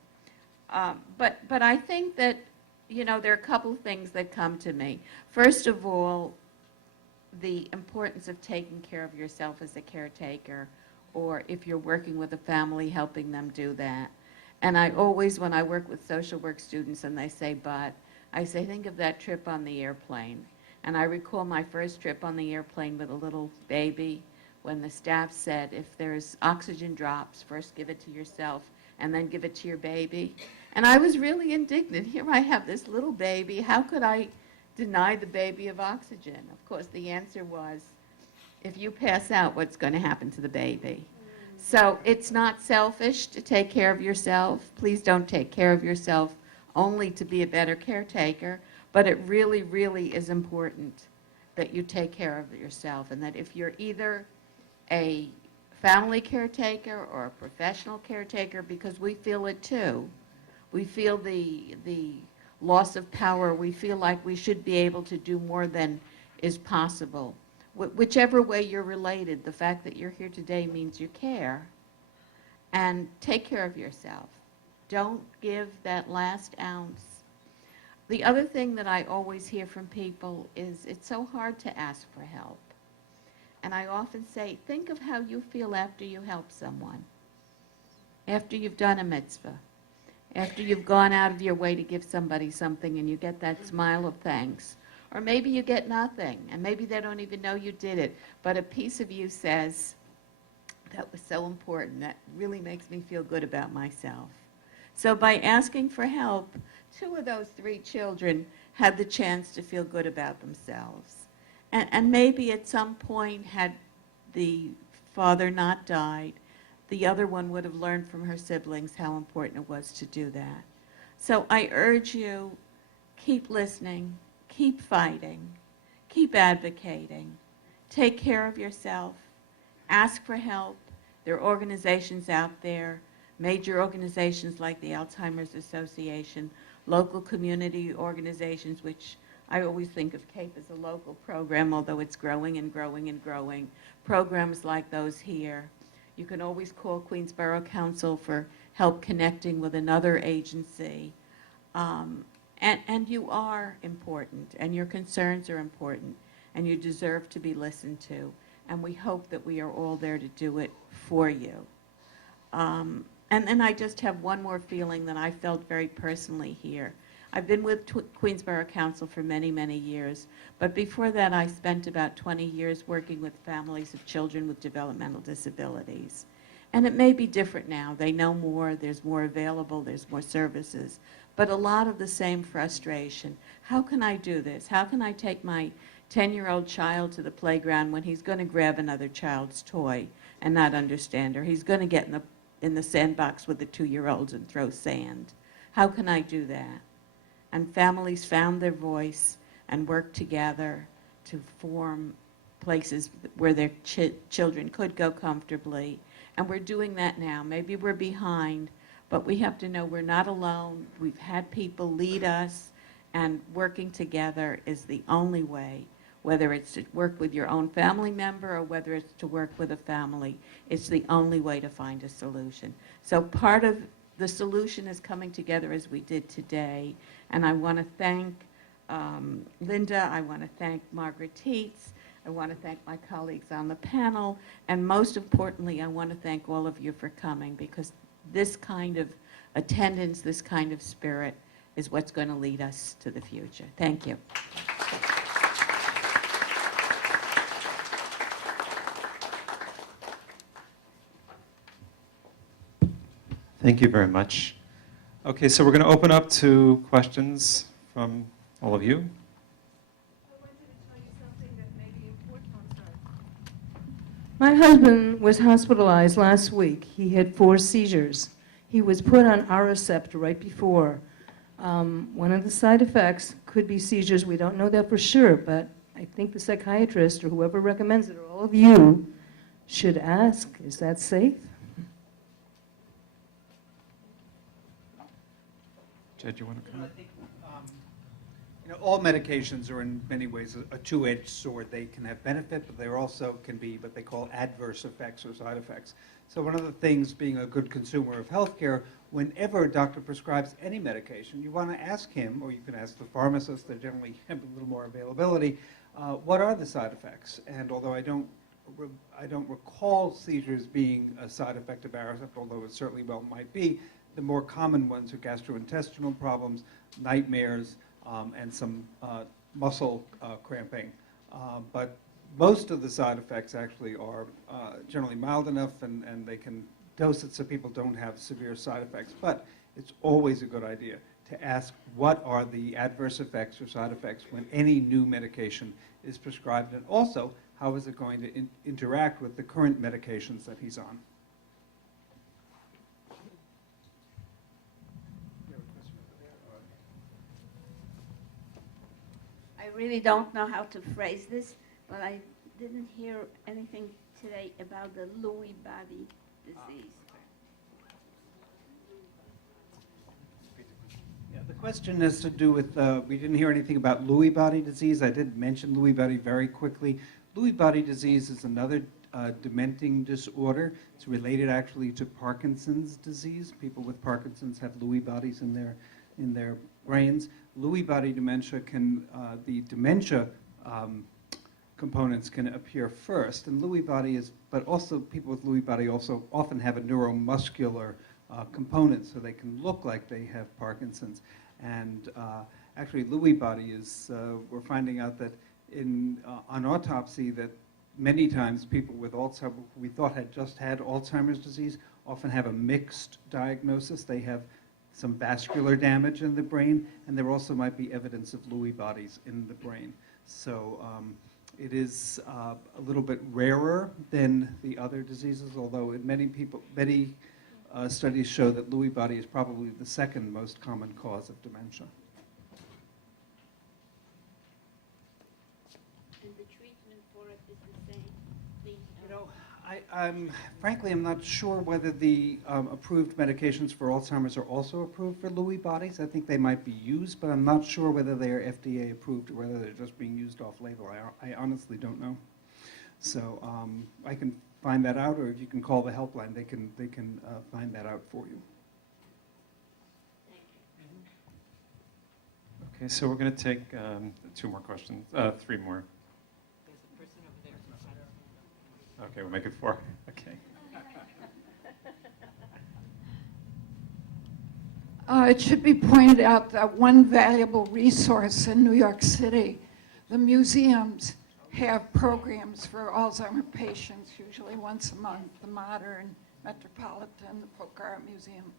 But I think that, you know, there are a couple things that come to me. First of all, the importance of taking care of yourself as a caretaker, or if you're working with a family, helping them do that. And I always, when I work with social work students and they say, but, I say, think of that trip on the airplane. And I recall my first trip on the airplane with a little baby when the staff said, if there's oxygen drops, first give it to yourself and then give it to your baby. And I was really indignant. Here I have this little baby. How could I deny the baby of oxygen? Of course, the answer was, if you pass out, what's going to happen to the baby? So it's not selfish to take care of yourself. Please don't take care of yourself only to be a better caretaker, but it really, really is important that you take care of yourself, and that if you're either a family caretaker or a professional caretaker, because we feel it too, we feel the loss of power, we feel like we should be able to do more than is possible. Whichever way you're related, the fact that you're here today means you care. And take care of yourself. Don't give that last ounce. The other thing that I always hear from people is it's so hard to ask for help. And I often say, think of how you feel after you help someone, after you've done a mitzvah, after you've gone out of your way to give somebody something and you get that smile of thanks. Or maybe you get nothing, and maybe they don't even know you did it, but a piece of you says, that was so important, that really makes me feel good about myself. So by asking for help, 2 of those 3 children had the chance to feel good about themselves. And maybe at some point, had the father not died, the other one would have learned from her siblings how important it was to do that. So I urge you, keep listening, keep fighting, keep advocating, take care of yourself, ask for help. There are organizations out there, major organizations like the Alzheimer's Association, local community organizations, which I always think of CAPE as a local program, although it's growing and growing and growing. Programs like those here. You can always call Queensborough Council for help connecting with another agency. And you are important, and your concerns are important, and you deserve to be listened to. And we hope that we are all there to do it for you. And then I just have one more feeling that I felt very personally here. I've been with Queensborough Council for many, many years, but before that I spent about 20 years working with families of children with developmental disabilities. And it may be different now. They know more, there's more available, there's more services, but a lot of the same frustration. How can I do this? How can I take my 10-year-old child to the playground when he's going to grab another child's toy and not understand, or he's going to get in the sandbox with the 2-year-olds and throw sand? How can I do that? And families found their voice and worked together to form places where their children could go comfortably. And we're doing that now. Maybe we're behind, but we have to know we're not alone. We've had people lead us, and working together is the only way, whether it's to work with your own family member or whether it's to work with a family. It's the only way to find a solution. So part of the solution is coming together as we did today. And I want to thank Linda. I want to thank Margaret Tietz. I want to thank my colleagues on the panel. And most importantly, I want to thank all of you for coming, because this kind of attendance, this kind of spirit is what's going to lead us to the future. Thank you. Thank you very much. Okay, so we're going to open up to questions from all of you. I wanted to tell you something that may be important. My husband was hospitalized last week. He had 4 seizures. He was put on Aricept right before. One of the side effects could be seizures. We don't know that for sure, but I think the psychiatrist or whoever recommends it, or all of you, should ask, is that safe? Jed, you want to I comment? think, all medications are in many ways a two-edged sword. They can have benefit, but they also can be what they call adverse effects or side effects. So one of the things, being a good consumer of healthcare, whenever a doctor prescribes any medication, you want to ask him, or you can ask the pharmacist, they generally have a little more availability, what are the side effects? And although I don't recall seizures being a side effect of Aricept, although it certainly well might be, the more common ones are gastrointestinal problems, nightmares, and some muscle cramping. But most of the side effects actually are generally mild enough, and they can dose it so people don't have severe side effects. But it's always a good idea to ask what are the adverse effects or side effects when any new medication is prescribed, and also how is it going to interact with the current medications that he's on. I really don't know how to phrase this, but I didn't hear anything today about the Lewy body disease. Yeah, the question has to do with, we didn't hear anything about Lewy body disease. I did mention Lewy body very quickly. Lewy body disease is another dementing disorder. It's related actually to Parkinson's disease. People with Parkinson's have Lewy bodies in their brains. Lewy body dementia can, the dementia components can appear first, and Lewy body is, but also people with Lewy body also often have a neuromuscular component, so they can look like they have Parkinson's. And actually, Lewy body is, we're finding out that on autopsy that many times people with Alzheimer's, we thought had just had Alzheimer's disease, often have a mixed diagnosis. They have some vascular damage in the brain, and there also might be evidence of Lewy bodies in the brain. So it is a little bit rarer than the other diseases, although many studies show that Lewy body is probably the second most common cause of dementia. And the treatment for it is the same. Frankly, I'm not sure whether the approved medications for Alzheimer's are also approved for Lewy bodies. I think they might be used, but I'm not sure whether they are FDA approved or whether they're just being used off-label. I honestly don't know. So I can find that out, or if you can call the helpline, they can find that out for you. Okay, so we're going to take 2 more questions, 3 more. Okay, we'll make it 4. Okay. It should be pointed out that one valuable resource in New York City, the museums have programs for Alzheimer patients, usually once a month, the Modern, Metropolitan, the Polk Art Museum.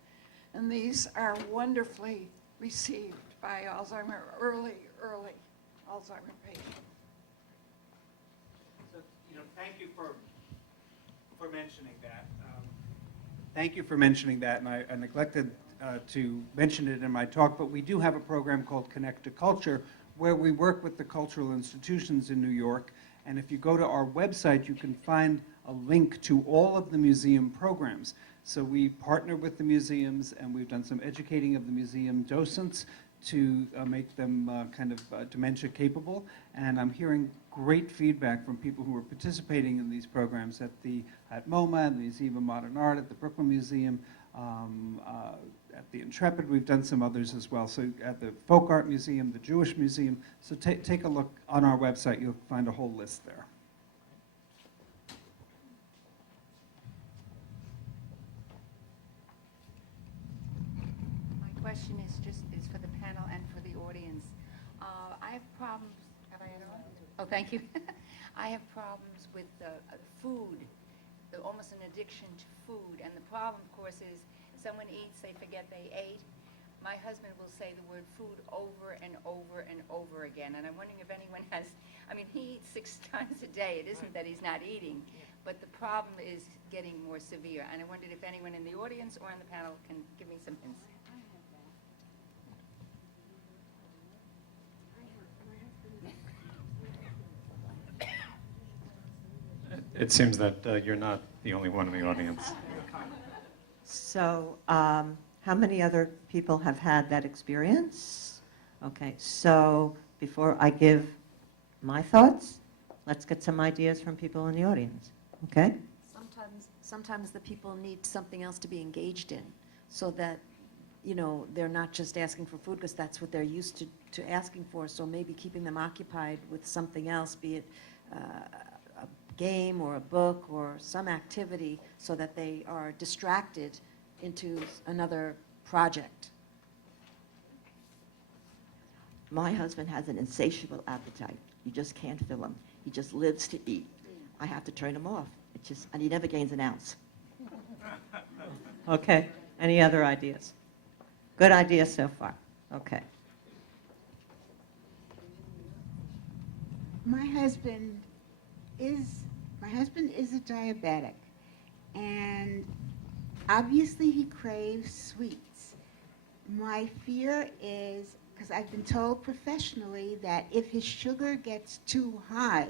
And these are wonderfully received by early Alzheimer patients. So, thank you for mentioning that. Thank you for mentioning that, and I neglected to mention it in my talk, but we do have a program called Connect to Culture, where we work with the cultural institutions in New York, And if you go to our website, you can find a link to all of the museum programs. So we partner with the museums, and we've done some educating of the museum docents to make them dementia capable. And I'm hearing great feedback from people who are participating in these programs at MoMA, at the Museum of Modern Art, at the Brooklyn Museum, at the Intrepid. We've done some others as well. So at the Folk Art Museum, the Jewish Museum. So take a look on our website. You'll find a whole list there. My question is for the panel and for the audience. I have problems. Have I had it on? Oh, thank you. I have problems with food, almost an addiction to food. And the problem, of course, is someone eats, they forget they ate. My husband will say the word food over and over and over again. And I'm wondering if anyone has, he eats 6 times a day. It isn't that he's not eating, but the problem is getting more severe. And I wondered if anyone in the audience or in the panel can give me some hints. It seems that you're not the only one in the audience. So, how many other people have had that experience? Okay, so before I give my thoughts, let's get some ideas from people in the audience. Okay? Sometimes the people need something else to be engaged in, so that, they're not just asking for food because that's what they're used to asking for. So maybe keeping them occupied with something else, be it a game or a book or some activity, so that they are distracted into another project. My husband has an insatiable appetite. You just can't fill him. He just lives to eat. I have to turn him off. And he never gains an ounce. Okay, any other ideas? Good idea so far. Okay. My husband is a diabetic, and obviously he craves sweets. My fear is, because I've been told professionally that if his sugar gets too high,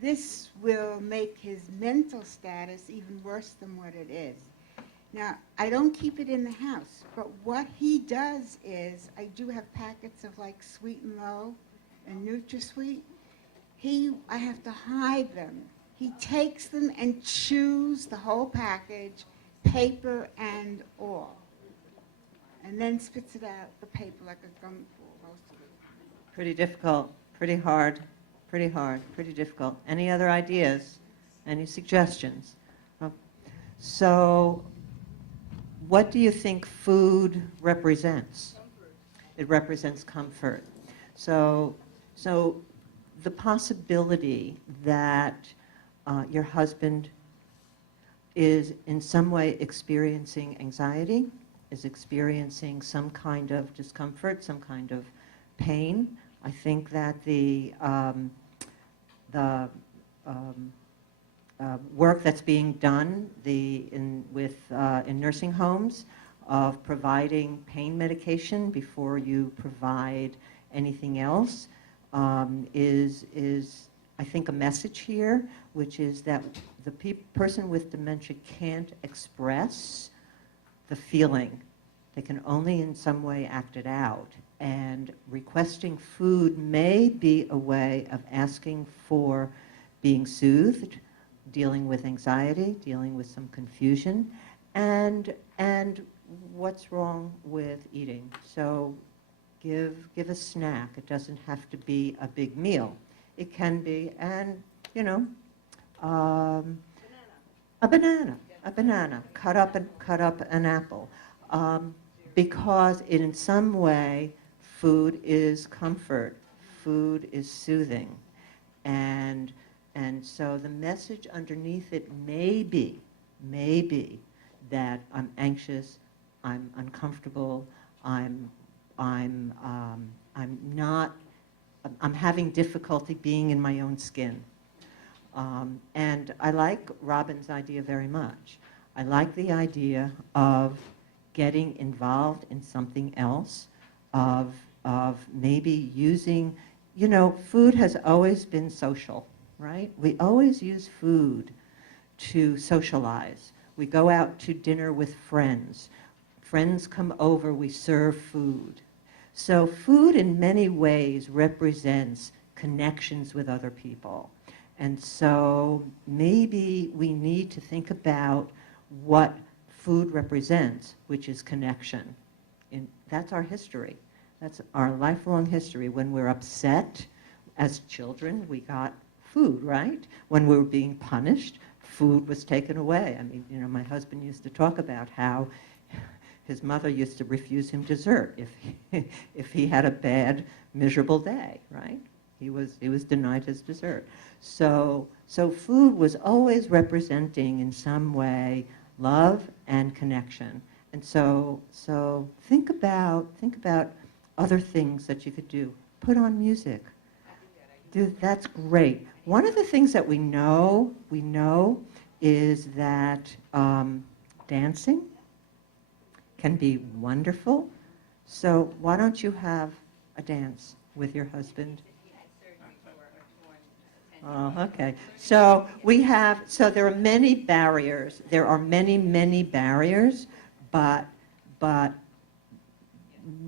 this will make his mental status even worse than what it is. Now, I don't keep it in the house, but what he does is, I do have packets of like Sweet and Low and NutraSweet. I have to hide them. He takes them and chews the whole package, paper and all, and then spits it out, the paper, like a gumful, most of it. Pretty difficult, pretty hard, pretty difficult. Any other ideas? Any suggestions? So, what do you think food represents? Comfort. It represents comfort. So the possibility that your husband is in some way experiencing anxiety, is experiencing some kind of discomfort, some kind of pain. I think that the work that's being done in nursing homes of providing pain medication before you provide anything else is I think a message here, which is that the person with dementia can't express the feeling. They can only in some way act it out. And requesting food may be a way of asking for being soothed, dealing with anxiety, dealing with some confusion, and what's wrong with eating. So give a snack. It doesn't have to be a big meal. It can be, and a banana. Cut up an apple, because in some way, food is comfort. Food is soothing, and so the message underneath it may be that I'm anxious, I'm uncomfortable, I'm having difficulty being in my own skin. And I like Robin's idea very much. I like the idea of getting involved in something else, of maybe using, food has always been social. right? We always use food to socialize. We go out to dinner with friends. Friends come over, we serve food. So food in many ways represents connections with other people. And so maybe we need to think about what food represents, which is connection. And that's our history. That's our lifelong history. When we're upset, as children, we got food, right? When we were being punished, food was taken away. I mean, you know, my husband used to talk about how his mother used to refuse him dessert if he had a bad, miserable day, right? He was denied his dessert. So food was always representing in some way love and connection. And so think about other things that you could do. Put on music. That's great. One of the things that we know is that dancing can be wonderful. So why don't you have a dance with your husband? Oh, okay. So there are many barriers. There are many barriers, but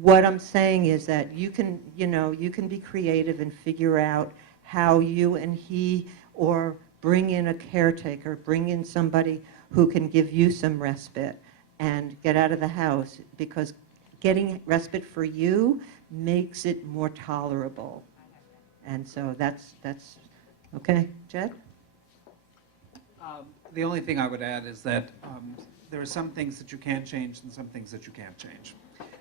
what I'm saying is that you can be creative and figure out how you and he, or bring in a caretaker, bring in somebody who can give you some respite and get out of the house, because getting respite for you makes it more tolerable. And so that's okay. Jed? The only thing I would add is that there are some things that you can change and some things that you can't change.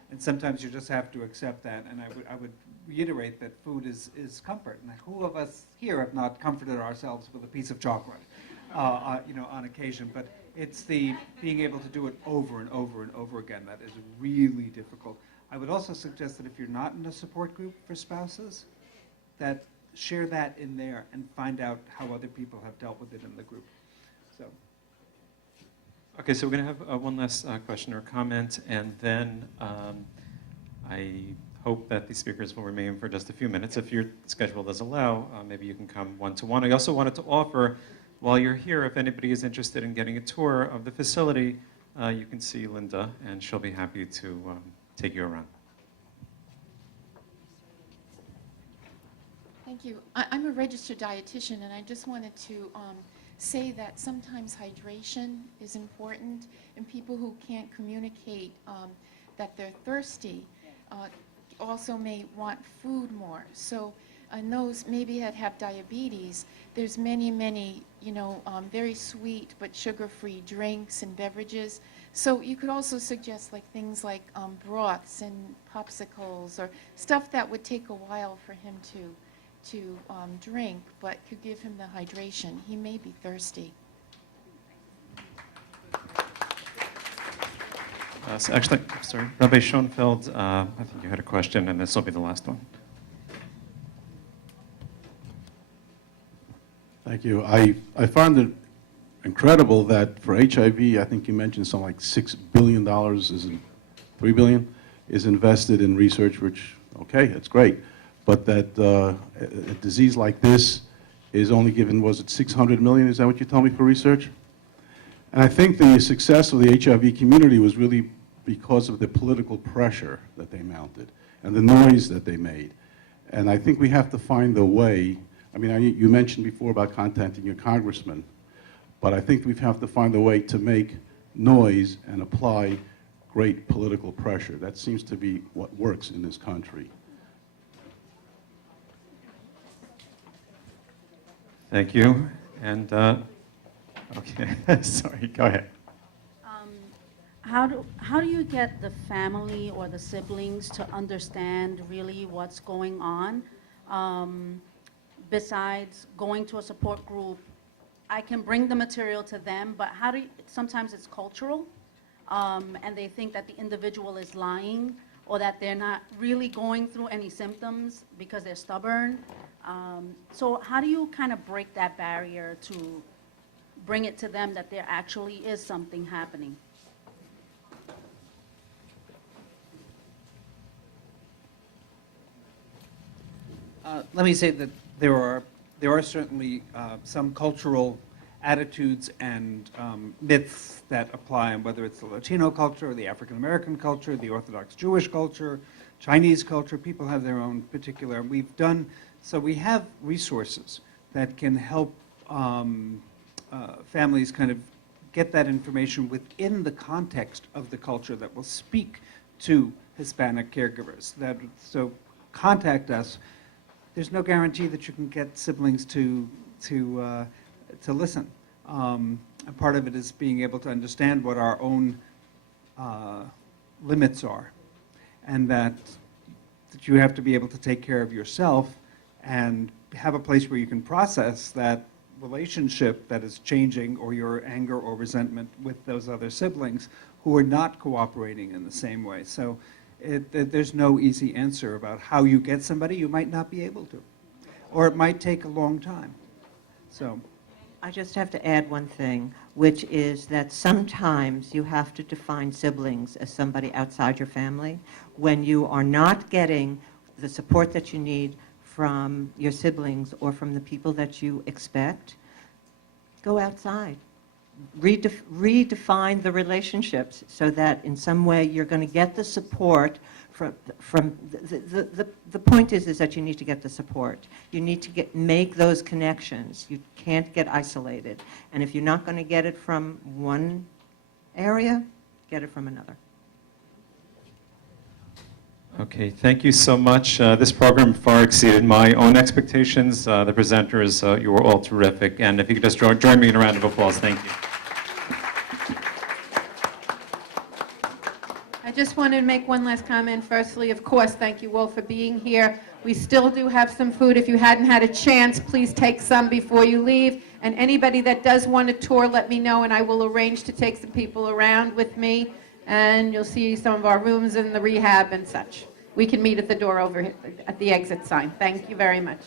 And sometimes you just have to accept that. And I would reiterate that food is comfort. And who of us here have not comforted ourselves with a piece of chocolate, on occasion? But it's the being able to do it over and over and over again that is really difficult. I would also suggest that if you're not in a support group for spouses, that share that in there and find out how other people have dealt with it in the group. So. Okay, so we're going to have one last question or comment, and then I hope that the speakers will remain for just a few minutes. If your schedule does allow, maybe you can come one-to-one. I also wanted to offer, while you're here, if anybody is interested in getting a tour of the facility, you can see Linda, and she'll be happy to take you around. Thank you. I'm a registered dietitian, and I just wanted to say that sometimes hydration is important, and people who can't communicate that they're thirsty also may want food more. So those maybe that have diabetes, there's many, very sweet but sugar-free drinks and beverages. So you could also suggest things like broths and popsicles, or stuff that would take a while for him to drink, but could give him the hydration. He may be thirsty. So actually, sorry, Rabbi Schoenfeld, I think you had a question, and this will be the last one. Thank you. I found it incredible that for HIV, I think you mentioned something like $6 billion, $3 billion, is invested in research, which, okay, that's great. But that a disease like this is only given, was it 600 million? Is that what you told me for research? And I think the success of the HIV community was really because of the political pressure that they mounted and the noise that they made. And I think we have to find a way. I mean, you mentioned before about contacting your congressman, but I think we have to find a way to make noise and apply great political pressure. That seems to be what works in this country. Thank you. And, okay, sorry, go ahead. How do you get the family or the siblings to understand really what's going on? Besides going to a support group, I can bring the material to them, but sometimes it's cultural, and they think that the individual is lying, or that they're not really going through any symptoms because they're stubborn. So how do you kind of break that barrier to bring it to them that there actually is something happening? Let me say that there are there are certainly some cultural attitudes and myths that apply, and whether it's the Latino culture, or the African American culture, the Orthodox Jewish culture, Chinese culture, people have their own particular. So we have resources that can help families kind of get that information within the context of the culture that will speak to Hispanic caregivers. So contact us. There's no guarantee that you can get siblings to listen. And part of it is being able to understand what our own limits are, and that you have to be able to take care of yourself and have a place where you can process that relationship that is changing, or your anger or resentment with those other siblings who are not cooperating in the same way. So there's no easy answer about how you get somebody. You might not be able to, or it might take a long time. So I just have to add one thing, which is that sometimes you have to define siblings as somebody outside your family. When you are not getting the support that you need from your siblings or from the people that you expect, go outside. Redefine the relationships so that in some way you're going to get the support from the point is that you need to get the support. You need to make those connections. You can't get isolated. And if you're not going to get it from one area, get it from another. Okay, thank you so much. This program far exceeded my own expectations. The presenters, you were all terrific. And if you could just join me in a round of applause, thank you. I just wanted to make one last comment. Firstly, of course, thank you all for being here. We still do have some food. If you hadn't had a chance, please take some before you leave. And anybody that does want a tour, let me know, and I will arrange to take some people around with me. And you'll see some of our rooms in the rehab and such. We can meet at the door over at the exit sign. Thank you very much.